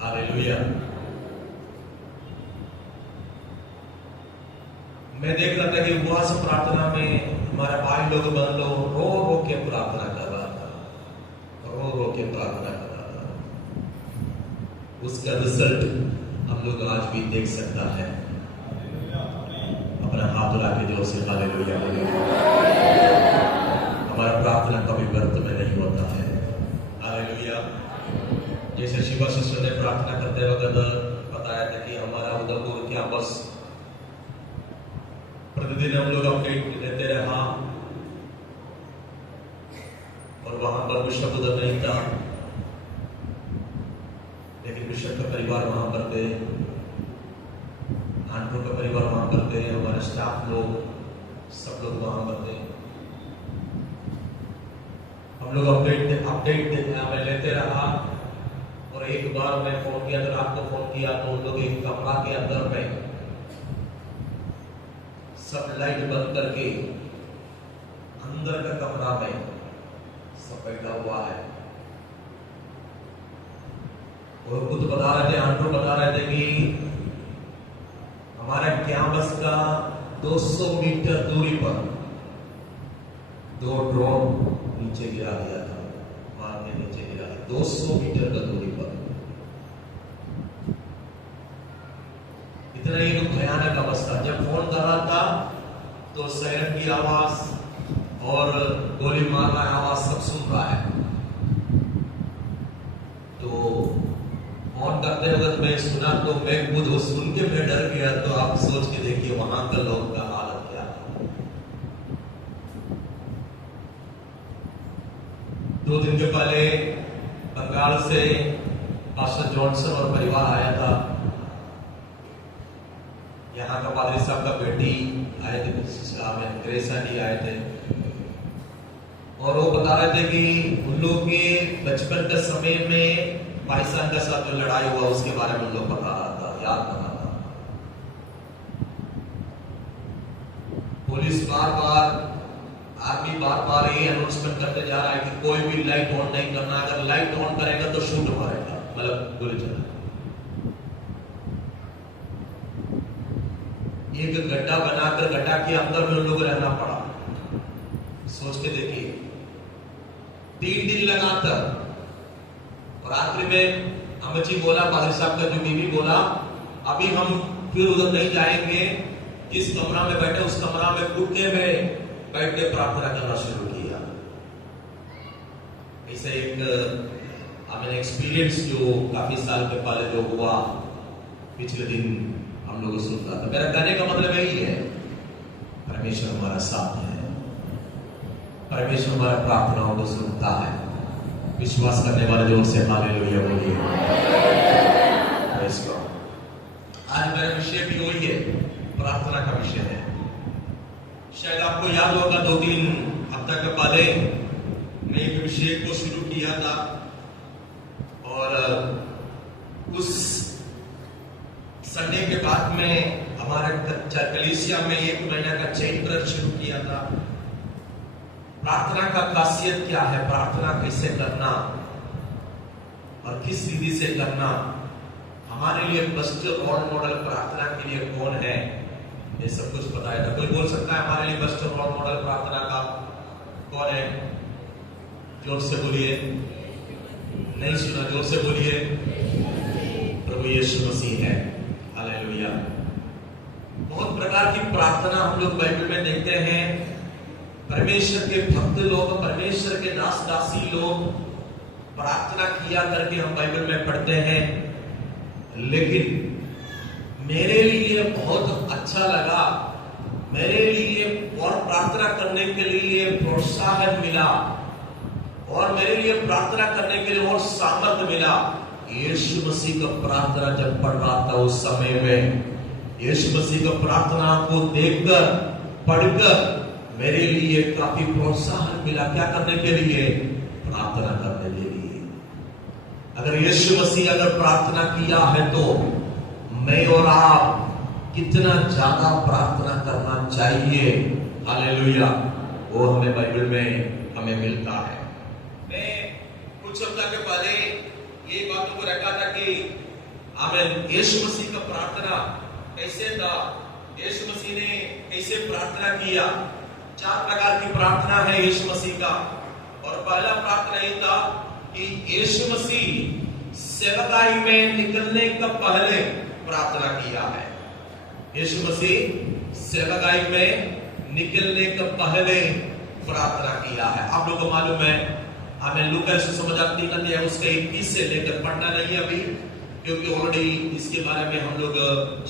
हालेलुया। मैं देख रहा था कि उपवास प्रार्थना में हमारे भाई लोग बहन लोग रो रो के प्रार्थना कर रहा था, रो रो के प्रार्थना कर रहा था। उसका रिजल्ट हम लोग आज भी देख सकता है। अपना हाथ उठा के जोर से हालेलुया। हमारा प्रार्थना कभी व्यर्थ में नहीं होता है। हालेलुया। जैसे शिवा सिस्टर ने प्रार्थना करते वक्त बताया था कि हमारा उधमपुर कैंपस प्रतिदिन हम लोग अपडेट देते रहा और वहां पर बिशप उधर नहीं था, लेकिन बिशप का परिवार वहां पर थे, आंटो का परिवार वहां पर थे, हमारे स्टाफ लोग सब लोग वहां पर थे। हम लोग अपडेट मैं लेते रहा। और एक बार मैं फोन किया तो रात को फोन किया तो उन लोग एक कमरा के अंदर में सब लाइट बंद करके अंदर का कमरा में सब बैठा हुआ है। और खुद बता रहे थे, आंड्रू बता रहे थे कि हमारे कैंपस का 200 मीटर दूरी पर 2 ड्रोन नीचे गिरा दिया था, मार के नीचे गिरा दिया 200 मीटर का दूरी पर। इतना ही भयानक अवस्था। जब फोन कर रहा था तो सायरन की आवाज और गोली मारना आवाज सब सुन रहा है। तो फोन करते वक्त मैं सुना तो मैं खुद वो सुन के मैं डर गया। तो आप सोच के देखिए वहां का लोग का हालत क्या था। 2 दिन के पहले बंगाल से पास्टर जॉनसन और परिवार आया था। यहाँ का पादरी साहब का बेटी आए थे, ग्रेस आंटी आए थे। और वो बता रहे थे कि उन लोग के बचपन के समय में पाकिस्तान के साथ जो लड़ाई हुआ उसके बारे में उन लोग बता रहा था, याद कर रहा था। पुलिस बार बार, आर्मी बार बार ये अनाउंसमेंट करते जा रहा है कि कोई भी लाइट ऑन नहीं करना, अगर लाइट ऑन करेगा तो शूट मारेगा, मतलब गोली चला। एक गड्ढा बनाकर गड्ढा के अंदर में उन लोग रहना पड़ा। सोच के देखिए 3 दिन लगातार। और आखिर में अमित जी बोला, पादरी साहब का जो बीवी बोला, अभी हम फिर उधर नहीं जाएंगे। जिस कमरा में बैठे उस कमरा में घुटने में बैठ के प्रार्थना करना शुरू किया। ऐसे एक एक्सपीरियंस जो काफी साल के पहले जो हुआ, पिछले दिन हम लोग सुन रहा था। मेरा कहने का मतलब यही है, परमेश्वर हमारा साथ है, परमेश्वर हमारा प्रार्थनाओं को सुनता है। विश्वास करने वाले जोर से हालेलुया बोलिए। आज मेरा विषय भी वही है, प्रार्थना का विषय है। शायद आपको याद होगा 2-3 हफ्ता के पहले मैं एक विषय को शुरू किया था। और उस संडे के बाद में हमारे कलीसिया में 1 महीना का चैप्टर शुरू किया था। प्रार्थना का खासियत क्या है, प्रार्थना कैसे करना और किस विधि से करना। हमारे लिए बेस्ट रोल मॉडल प्रार्थना के लिए कौन है, ये सब कुछ बताया था। कोई बोल सकता है हमारे लिए बेस्ट रोल मॉडल प्रार्थना का कौन है? जोर से बोलिए। नहीं सुना, जोर से बोलिए। प्रभु यीशु मसीह है। हालेलुया। बहुत प्रकार की प्रार्थना हम लोग बाइबल में देखते हैं। परमेश्वर के भक्त लोग, परमेश्वर के दास दासी लोग प्रार्थना किया करके हम बाइबल में पढ़ते हैं। लेकिन मेरे लिए बहुत अच्छा लगा, मेरे लिए और प्रार्थना करने के लिए प्रोत्साहन मिला और मेरे लिए प्रार्थना करने के लिए और सामर्थ्य मिला। यीशु मसीह का प्रार्थना जब पढ़ रहा था उस समय में, यीशु मसीह का प्रार्थना को देखकर, पढ़कर मेरे लिए काफी प्रोत्साहन मिला। क्या करने के लिए? प्रार्थना करने के लिए। अगर यीशु मसीह अगर प्रार्थना किया है तो मैं और आप कितना ज्यादा प्रार्थना करना चाहिए। हालेलुया। वो हमें बाइबल में हमें मिलता है। मैं कुछ हफ्ता के पहले ये बातों को रखा था कि आमीन, यीशु मसीह का प्रार्थना कैसे था, यीशु मसीह ने कैसे प्रार्थना किया। 4 प्रकार की प्रार्थना है यीशु मसीह का। और पहला प्रार्थना ये था कि यीशु मसीह सेवकाई में निकलने का पहले प्रार्थना किया है। यीशु मसीह सेवकाई में निकलने का पहले प्रार्थना किया है। आप लोगों को मालूम है, हमें लूका सुसमाचार 3 अध्याय उसके 21 से लेकर पढ़ना नहीं अभी, क्योंकि ऑलरेडी इसके बारे में हम लोग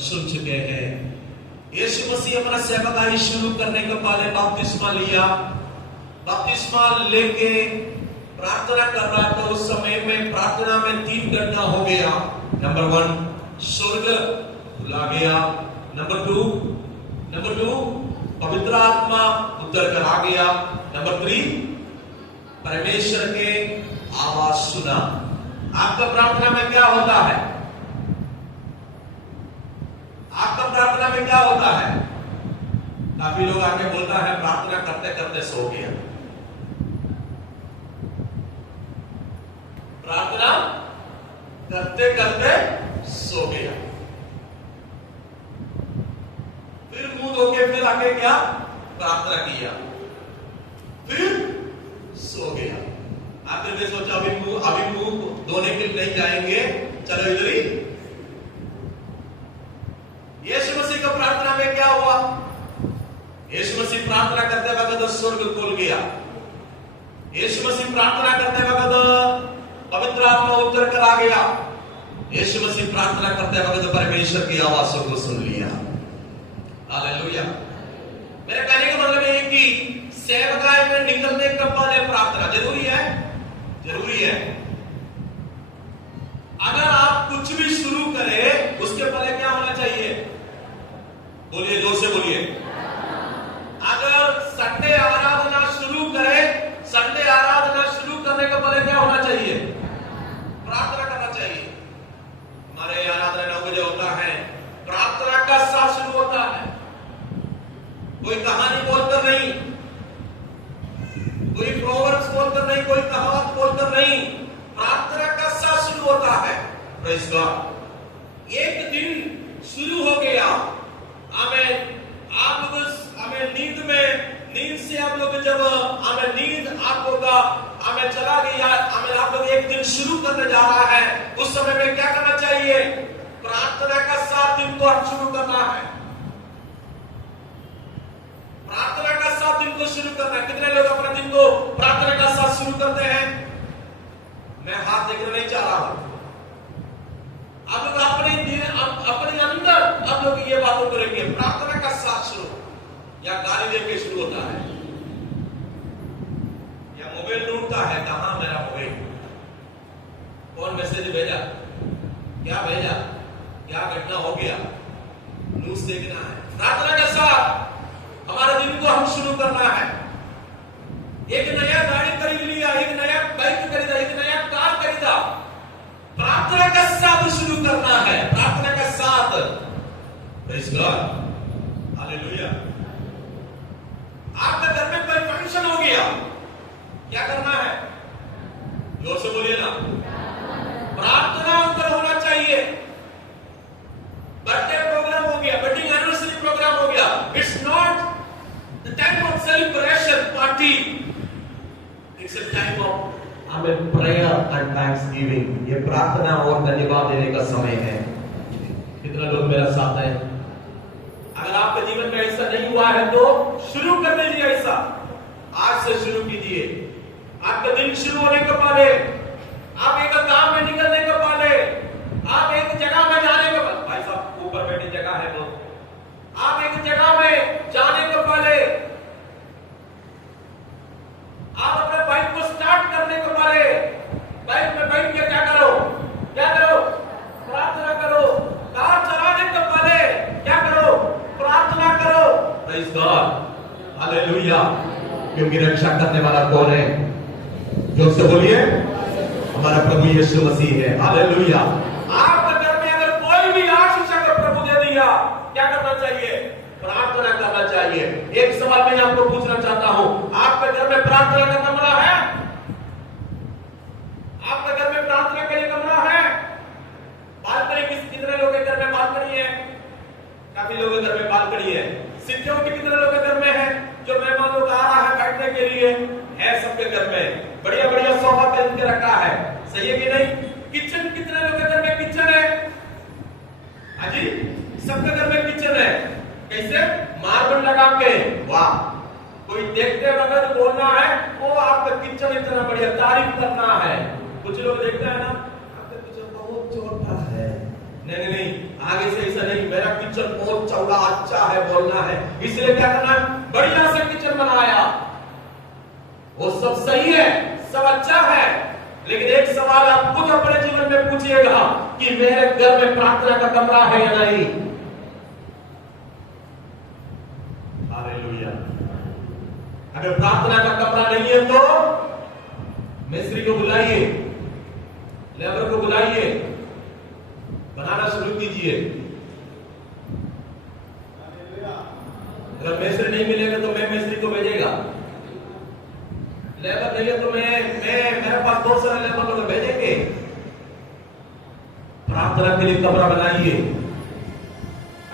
सुन चुके हैं। यीशु मसीह अपना सेवकाई शुरू करने के पहले बपतिस्मा लिया। बपतिस्मा लेके प्रार्थना कर रहा था। उस समय में प्रार्थना में 3 घटना हो गया। नंबर 1, स्वर्ग खुला गया। नंबर 2 पवित्र आत्मा उतर कर आ गया। नंबर 3 परमेश्वर के आवाज सुना। आपका प्रार्थना में क्या होता है? आपका प्रार्थना में क्या होता है? काफी लोग आके बोलता है प्रार्थना करते करते सो गया। प्रार्थना करते करते सो गया, फिर मुंह धो के फिर आके क्या प्रार्थना किया, फिर सो गया। आपने भी सोचा अभी मुंह धोने के लिए नहीं जाएंगे, चलो इधर ही। यीशु मसीह का प्रार्थना में क्या हुआ? यीशु मसीह प्रार्थना करते वक्त स्वर्ग खुल गया। यीशु मसीह प्रार्थना करते वक्त पवित्र आत्मा उतर कर आ गया। यीशु मसीह प्रार्थना करते वक्त परमेश्वर की आवाज़ों को सुन लिया। हालेलुया। मेरे कहने का मतलब है कि सेवकाई में निकलने का पहले प्रार्थना जरूरी है, जरूरी है। अगर आप कुछ भी शुरू करें उसके पहले क्या होना चाहिए? बोलिए, जोर से बोलिए। अगर संडे आराधना शुरू करें, संडे आराधना शुरू करने के पहले क्या होना चाहिए? प्रार्थना करना चाहिए। हमारे आराधना 9 बजे होता है, प्रार्थना का साथ शुरू होता है। कोई कहानी बोलकर नहीं, कोई प्रोवर्ब्स बोलकर नहीं, कोई कहावत बोलकर नहीं, प्रार्थना का साथ शुरू होता है। Praise God. एक दिन शुरू हो गया, आमेन। आप लोग हमें नींद से आप लोग जब हमें नींद आप लोग हमें चला गया, हमें आप लोग एक दिन शुरू करने जा रहा है, उस समय में क्या करना चाहिए? प्रार्थना का साथ दिन को शुरू करना है। प्रार्थना का साथ दिन को शुरू करना है। कितने लोग अपने दिन को प्रार्थना का साथ शुरू करते हैं? मैं हाथ देखना नहीं चाह रहा हूं। आप लोग अपने अंदर आप लोग ये बातों करेंगे, प्रार्थना का साथ शुरू, या गाली देके शुरू होता है, या मोबाइल ढूंढता है, कहां मेरा मोबाइल, कौन मैसेज भेजा, क्या भेजा, क्या घटना हो गया, न्यूज देखना है। प्रार्थना के साथ हमारे दिन को हम शुरू करना है। एक नया गाड़ी खरीद लिया, एक नया बाइक खरीदा, एक नया कार खरीदा, प्रार्थना का साथ शुरू करना है। प्रार्थना का साथ। Praise God. हालेलुया। आपके घर में कोई फंक्शन हो गया, क्या करना है? जोर से बोलिए ना। प्रार्थना अंदर होना चाहिए। बर्थडे प्रोग्राम हो गया, वेडिंग एनिवर्सरी प्रोग्राम हो गया, it's not the time of celebration party, it's a time of prayer and Thanksgiving. ये प्रार्थना और धन्यवाद देने का समय है। कितना लोग मेरा साथ है? अगर आपके जीवन में ऐसा नहीं हुआ है तो शुरू कर दीजिए ऐसा, आज से शुरू कीजिए। आपका दिन शुरू होने के पहले, आप एक काम में निकलने के पहले, आप एक जगह में जाने के पहले, भाई साहब ऊपर बैठी जगह है वो, आप एक जगह में जाने के पहले, आप अपने बाइक को स्टार्ट करने के पहले, बाइक में बैठ के क्या करो? प्रार्थना करो। कार चलाने के पहले क्या करो? प्रार्थना करो। Praise God. हालेलुया। क्योंकि रक्षा करने वाला कौन है? जोर से बोलिए, हमारा प्रभु यीशु मसीह है। हालेलुया। आपके घर में अगर कोई भी आशीष अगर प्रभु दे दिया, क्या करना चाहिए? प्रार्थना करना चाहिए। एक सवाल मैं आपको पूछना चाहता हूं, आपके घर में प्रार्थना का कमरा है? आपके घर में प्रार्थना के लिए कमरा है? बालकनी कितने लोगों के घर में बालकनी है? काफी लोगों के घर में बालकनी है। सिक्योरिटी कितने लोगों के घर में है? जो मेहमान लोग आ रहा है बैठने के लिए है, सबके घर में बढ़िया बढ़िया सोफा खरीद के रखा है, सही है कि नहीं? किचन कितने लोगों के घर में किचन है? हाजी, सबके घर में किचन है। कैसे? मार्बल लगा के। वाह। कोई देखते वक्त बोलना है, वो आपका किचन इतना बढ़िया, तारीफ करना है। कुछ लोग देखते हैं ना, आपका किचन बहुत छोटा है। नहीं नहीं, आगे से ऐसा नहीं, मेरा किचन बहुत चौड़ा अच्छा है बोलना है। इसलिए क्या करना है? बढ़िया से किचन बनाया, वो सब सही है, सब अच्छा है, लेकिन एक सवाल आप खुद अपने जीवन में पूछिएगा कि मेरे घर में प्रार्थना का कमरा है या नहीं? हालेलुया। अगर प्रार्थना का कमरा नहीं है तो मिस्त्री को बुलाइए, लेबर को बुलाइए, बनाना शुरू कीजिए। अगर मिस्त्री नहीं मिलेगा तो मैं मिस्त्री को भेजेगा, लेबर नहीं है तो मैं मेरे पास 2 सारे लेबर को भेजेंगे। प्रार्थना के लिए कमरा बनाइए।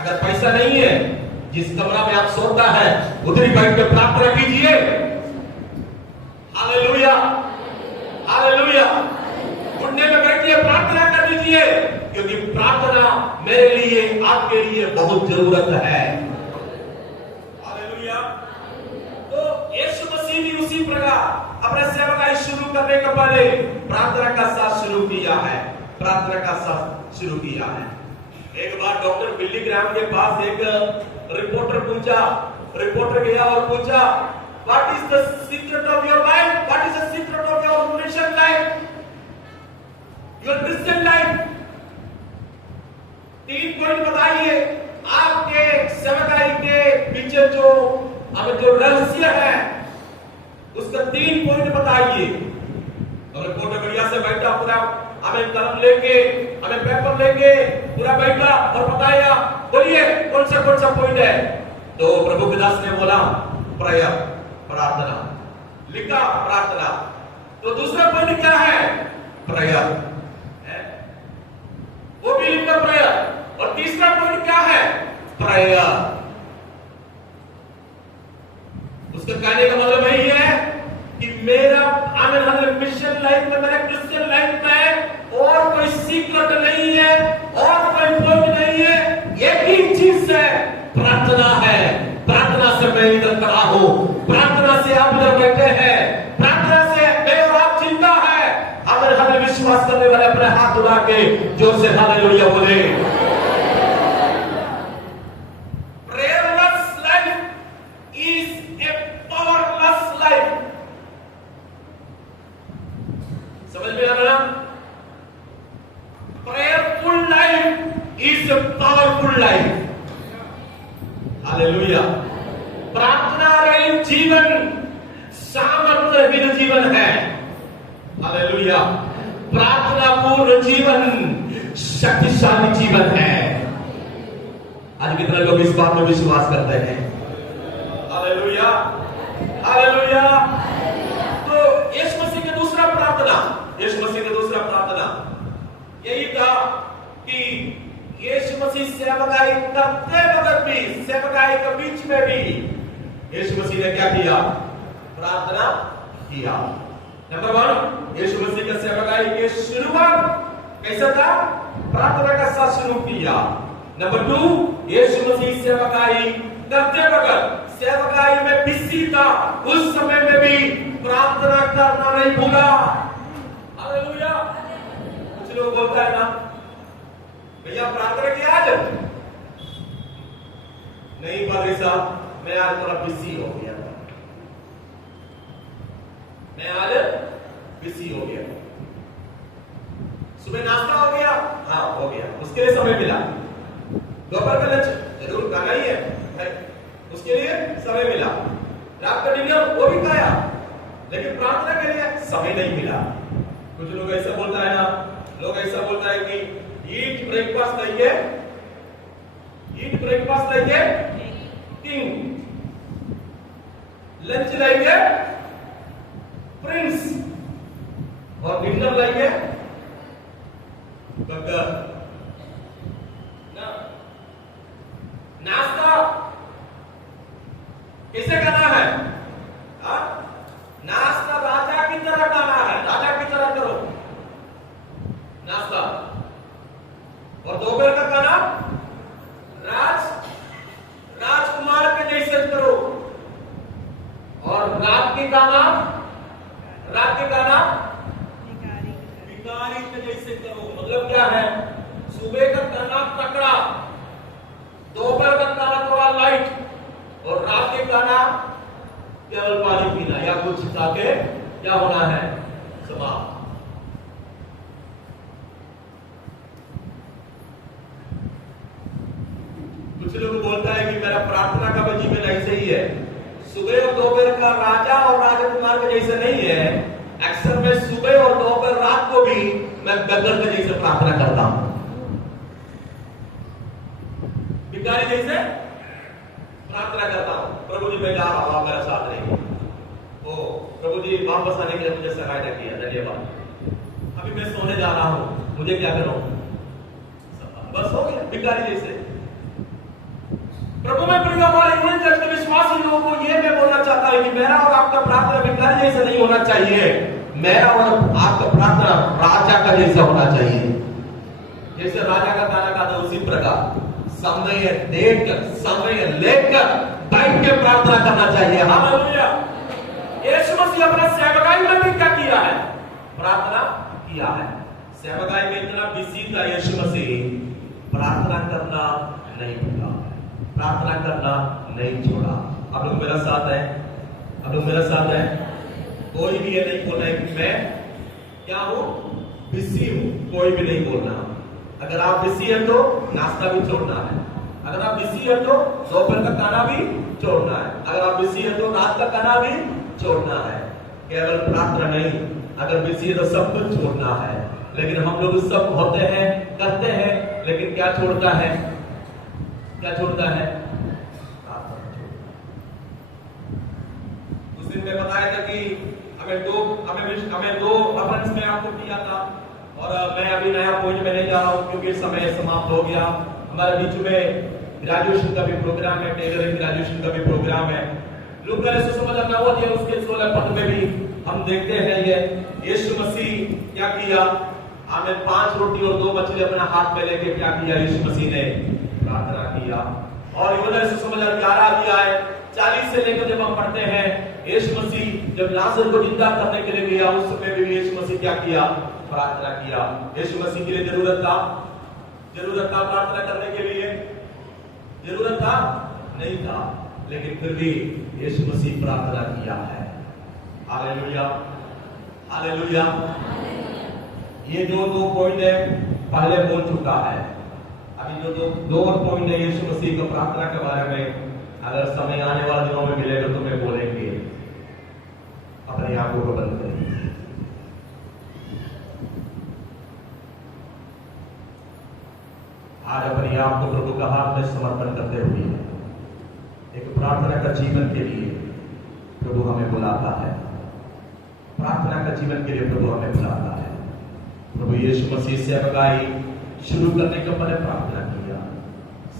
अगर पैसा नहीं है, जिस कमरा में आप सोता है उधर ही बैठ के प्रार्थना कीजिए। Hallelujah, hallelujah. घुटने में बैठिए, प्रार्थना कर लीजिए, क्योंकि प्रार्थना मेरे लिए, आपके लिए बहुत जरूरत है। हालेलुया। तो यीशु मसीह भी उसी प्रकार अपने सेवकाई शुरू करने के पहले प्रार्थना का साथ शुरू किया है, प्रार्थना का साथ शुरू किया है। एक बार डॉक्टर बिली ग्राम के पास एक रिपोर्टर गया और पूछा, what is the secret of your life, what is the secret of your Christian life, your Christian life. 3 point बताइए आपके सेवकाई के पीछे जो रहस्य है, उसका 3 पॉइंट बताइए। और रिपोर्टर बढ़िया से बैठा, पूरा हमें कलम लेके, हमें पेपर लेके पूरा बैठा और बताया, बोलिए कौन सा पॉइंट है। तो प्रभु के दास ने बोला प्रेयर, प्रार्थना। लिखा प्रार्थना। तो दूसरा पॉइंट क्या है? प्रेयर, वो भी लिखा प्रेयर। और तीसरा पॉइंट क्या है? प्रेयर। उसका कहने का मतलब यही है कि मेरा मिशन लाइफ में, मेरा क्रिश्चियन लाइफ में और कोई सीक्रेट नहीं है, और कोई पॉइंट नहीं है, एक ही चीज है, प्रार्थना है। प्रार्थना से मैं इधर खड़ा हूं, प्रार्थना से आप इधर बैठे हैं, प्रार्थना से मैं और आप जिंदा है। अगर हमें विश्वास करने वाले अपने हाथ उठा के जोर से हालेलुया बोले। Prayerless life is a powerless life. समझ में आ रहा? Prayerful life is a powerful life. Hallelujah. प्रार्थना रहित जीवन सामर्थ्यहीन जीवन है। हालेलुया। प्रार्थना पूर्ण जीवन शक्तिशाली जीवन है। आज कितने लोग इस बात में विश्वास करते हैं? Hallelujah, hallelujah. तो यीशु मसीह का दूसरा प्रार्थना यही था कि यीशु मसीह सेवकाई करते वक्त भी, सेवकाई के बीच में भी यीशु मसीह ने क्या किया? प्रार्थना किया। नंबर 1, यीशु मसीह का सेवकाई की शुरुआत कैसा था? प्रार्थना का साथ शुरू किया। नंबर 2, यीशु मसीह सेवकाई करते वक्त, सेवकाई में बिजी था, उस समय में भी प्रार्थना करना नहीं भूला। हालेलुया। कुछ लोग बोलता है ना, भैया प्रार्थना की आज नहीं पादरी साहब, मैं आज थोड़ा बिजी हो गया था, मैं आज बिजी हो गया। सुबह नाश्ता हो गया? हाँ हो गया, उसके लिए समय मिला। दोपहर का लंच जरूर खाना ही है, उसके लिए समय मिला। रात का डिनर वो भी खाया, लेकिन प्रार्थना के लिए समय नहीं मिला। कुछ लोग ऐसा बोलता है ना, लोग ऐसा बोलता है कि ईट ब्रेकफास्ट लाइए, ईट ब्रेकफास्ट लाइए किंग, लंच लाइए प्रिंस, और डिनर लाइए बगर। नाश्ता किसे करना है? नाश्ता राजा की तरह करना है, राजा की तरह करो नाश्ता। और दोपहर का खाना राजकुमार के जैसे करो। और रात के खाना भिखारी के जैसे करो। मतलब क्या है? सुबह का खाना तकड़ा, दोपहर का खाना थोड़ा लाइट, और रात के खाना केवल पानी पीना या कुछ खा के क्या होना है? समाप्त। कुछ लोग बोलता है कि मेरा प्रार्थना का जीवन ऐसे ही है, सुबह और दोपहर का राजा और राजकुमार के जैसे नहीं है, अक्सर मैं सुबह और दोपहर रात को भी मैं बेगर के जैसे प्रार्थना करता हूं, भिखारी जैसे प्रार्थना करता हूं, प्रभु जी मैं जा रहा हूं, आप मेरे साथ रहिए। ओ प्रभु जी वापस आने के लिए मुझे सहायता किया, धन्यवाद। अभी मैं सोने जा रहा हूं, मुझे क्या करूं? बस हो गया, भिखारी जैसे। प्रभु में प्रिय हमारे यूनियन चर्च के विश्वासी लोगों को ये मैं बोलना चाहता हूं कि मेरा और आपका प्रार्थना भिखारी जैसा नहीं होना चाहिए, मेरा और आपका प्रार्थना राजा का जैसा होना चाहिए। जैसे राजा का खाना खाता उसी प्रकार समय देखकर, समय लेकर बैठ के प्रार्थना करना चाहिए। हालेलुया। यीशु मसीह अपने सेवकाई में भी क्या किया है? प्रार्थना किया है। सेवकाई में इतना बिजी था यीशु मसीह, प्रार्थना करना नहीं भूला, प्रार्थना करना नहीं छोड़ा। आप लोग मेरा साथ है? आप लोग मेरा साथ है? कोई भी ये नहीं बोलना है कि मैं क्या हूं? बिजी हूं, कोई भी नहीं बोलना। अगर आप बिजी है तो नाश्ता भी छोड़ना है, अगर आप बिजी है तो दोपहर का खाना भी छोड़ना है, अगर आप बिजी है तो रात का खाना भी छोड़ना है। केवल प्रार्थना नहीं, अगर बिजी है तो सब कुछ छोड़ना है। लेकिन हम लोग सब होते हैं, करते हैं, लेकिन क्या छोड़ता है? क्या छोड़ता है? उस दिन मैं बताया था कि हमें दो रेफरेंस में आपको किया था, और मैं अभी नया पॉइंट में नहीं जा रहा हूं क्योंकि समय समाप्त हो गया। हमारे बीच में ग्रेजुएशन का भी प्रोग्राम है, टेलरिंग ग्रेजुएशन का भी प्रोग्राम है। लोग मेरे से समझ आना हो दिया, उसके 16 पद में भी हम देखते हैं ये यीशु मसीह क्या किया। हमें 5 रोटी और 2 मछली अपने हाथ में लेके क्या किया? यीशु मसीह ने प्रार्थना किया। और यूहन्ना सुसमाचार 11 अध्याय 40 से लेकर जब हम पढ़ते हैं, यीशु मसीह जब लाजर को जिंदा करने के लिए गया, उस समय भी यीशु मसीह क्या किया? प्रार्थना किया। यीशु मसीह के लिए जरूरत था प्रार्थना करने के लिए? जरूरत था? नहीं था, लेकिन फिर भी यीशु मसीह प्रार्थना किया है। Hallelujah, hallelujah. ये जो 2 पॉइंट है पहले बोल चुका है, अभी जो दो और पॉइंट है यीशु मसीह को प्रार्थना के बारे में, अगर समय आने वाले दिनों में मिलेगा तो मैं बोलेंगे। अपने आंखों को बंद करिए। आज अपने आप को प्रभु का हाथ में समर्पण करते हुए एक प्रार्थना का जीवन के लिए प्रभु हमें बुलाता है। प्रार्थना का जीवन के लिए प्रभु हमें बुलाता है। प्रभु यीशु मसीह सेवकाई शुरू करने के पहले प्रार्थना किया।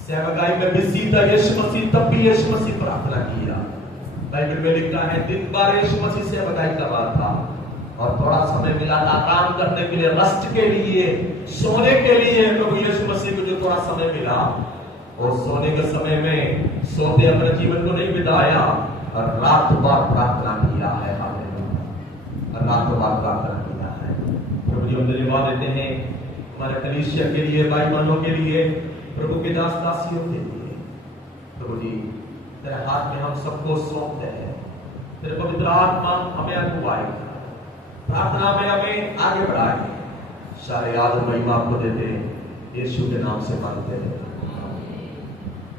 सेवकाई में बिजी था यीशु मसीह, तब भी यीशु मसीह प्रार्थना किया। बाइबल में लिखा है दिन भर यीशु मसीह सेवकाई कर रहा था, और थोड़ा समय मिला था आराम करने के लिए, रेस्ट के लिए, सोने के लिए। प्रभु यीशु मसीह को जो थोड़ा समय मिला, और सोने के समय में सोते अपने जीवन को नहीं बिताया, और रात भर प्रार्थना किया है। हालेलुया, रात भर प्रार्थना किया है। प्रभु जी हम धन्यवाद देते हैं हमारे कलीसिया के लिए, भाई बहनों के लिए, प्रभु के दास दासियों के लिए। प्रभु जी तेरे हाथ में हम सबको सौंपते हैं। तेरे पवित्र आत्मा हमें अगुवाई, प्रार्थना में हमें आगे बढ़ाए। सारे आदर महिमा आपको देते हैं, यीशु के नाम से मांगते हैं।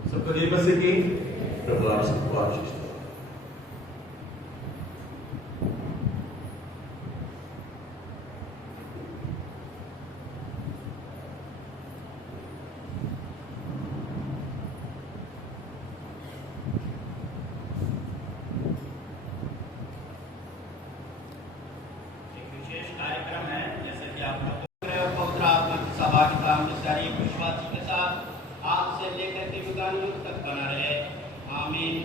सबको जी मसीह की प्रभु आप सबको आशीष दे। कार्यक्रम है, जैसे कि आप लोग पवित्र आत्मा की सहभागिता हम सारे विश्वासी के साथ आज से लेकर के युगानुयुग तक बना रहे। आमीन।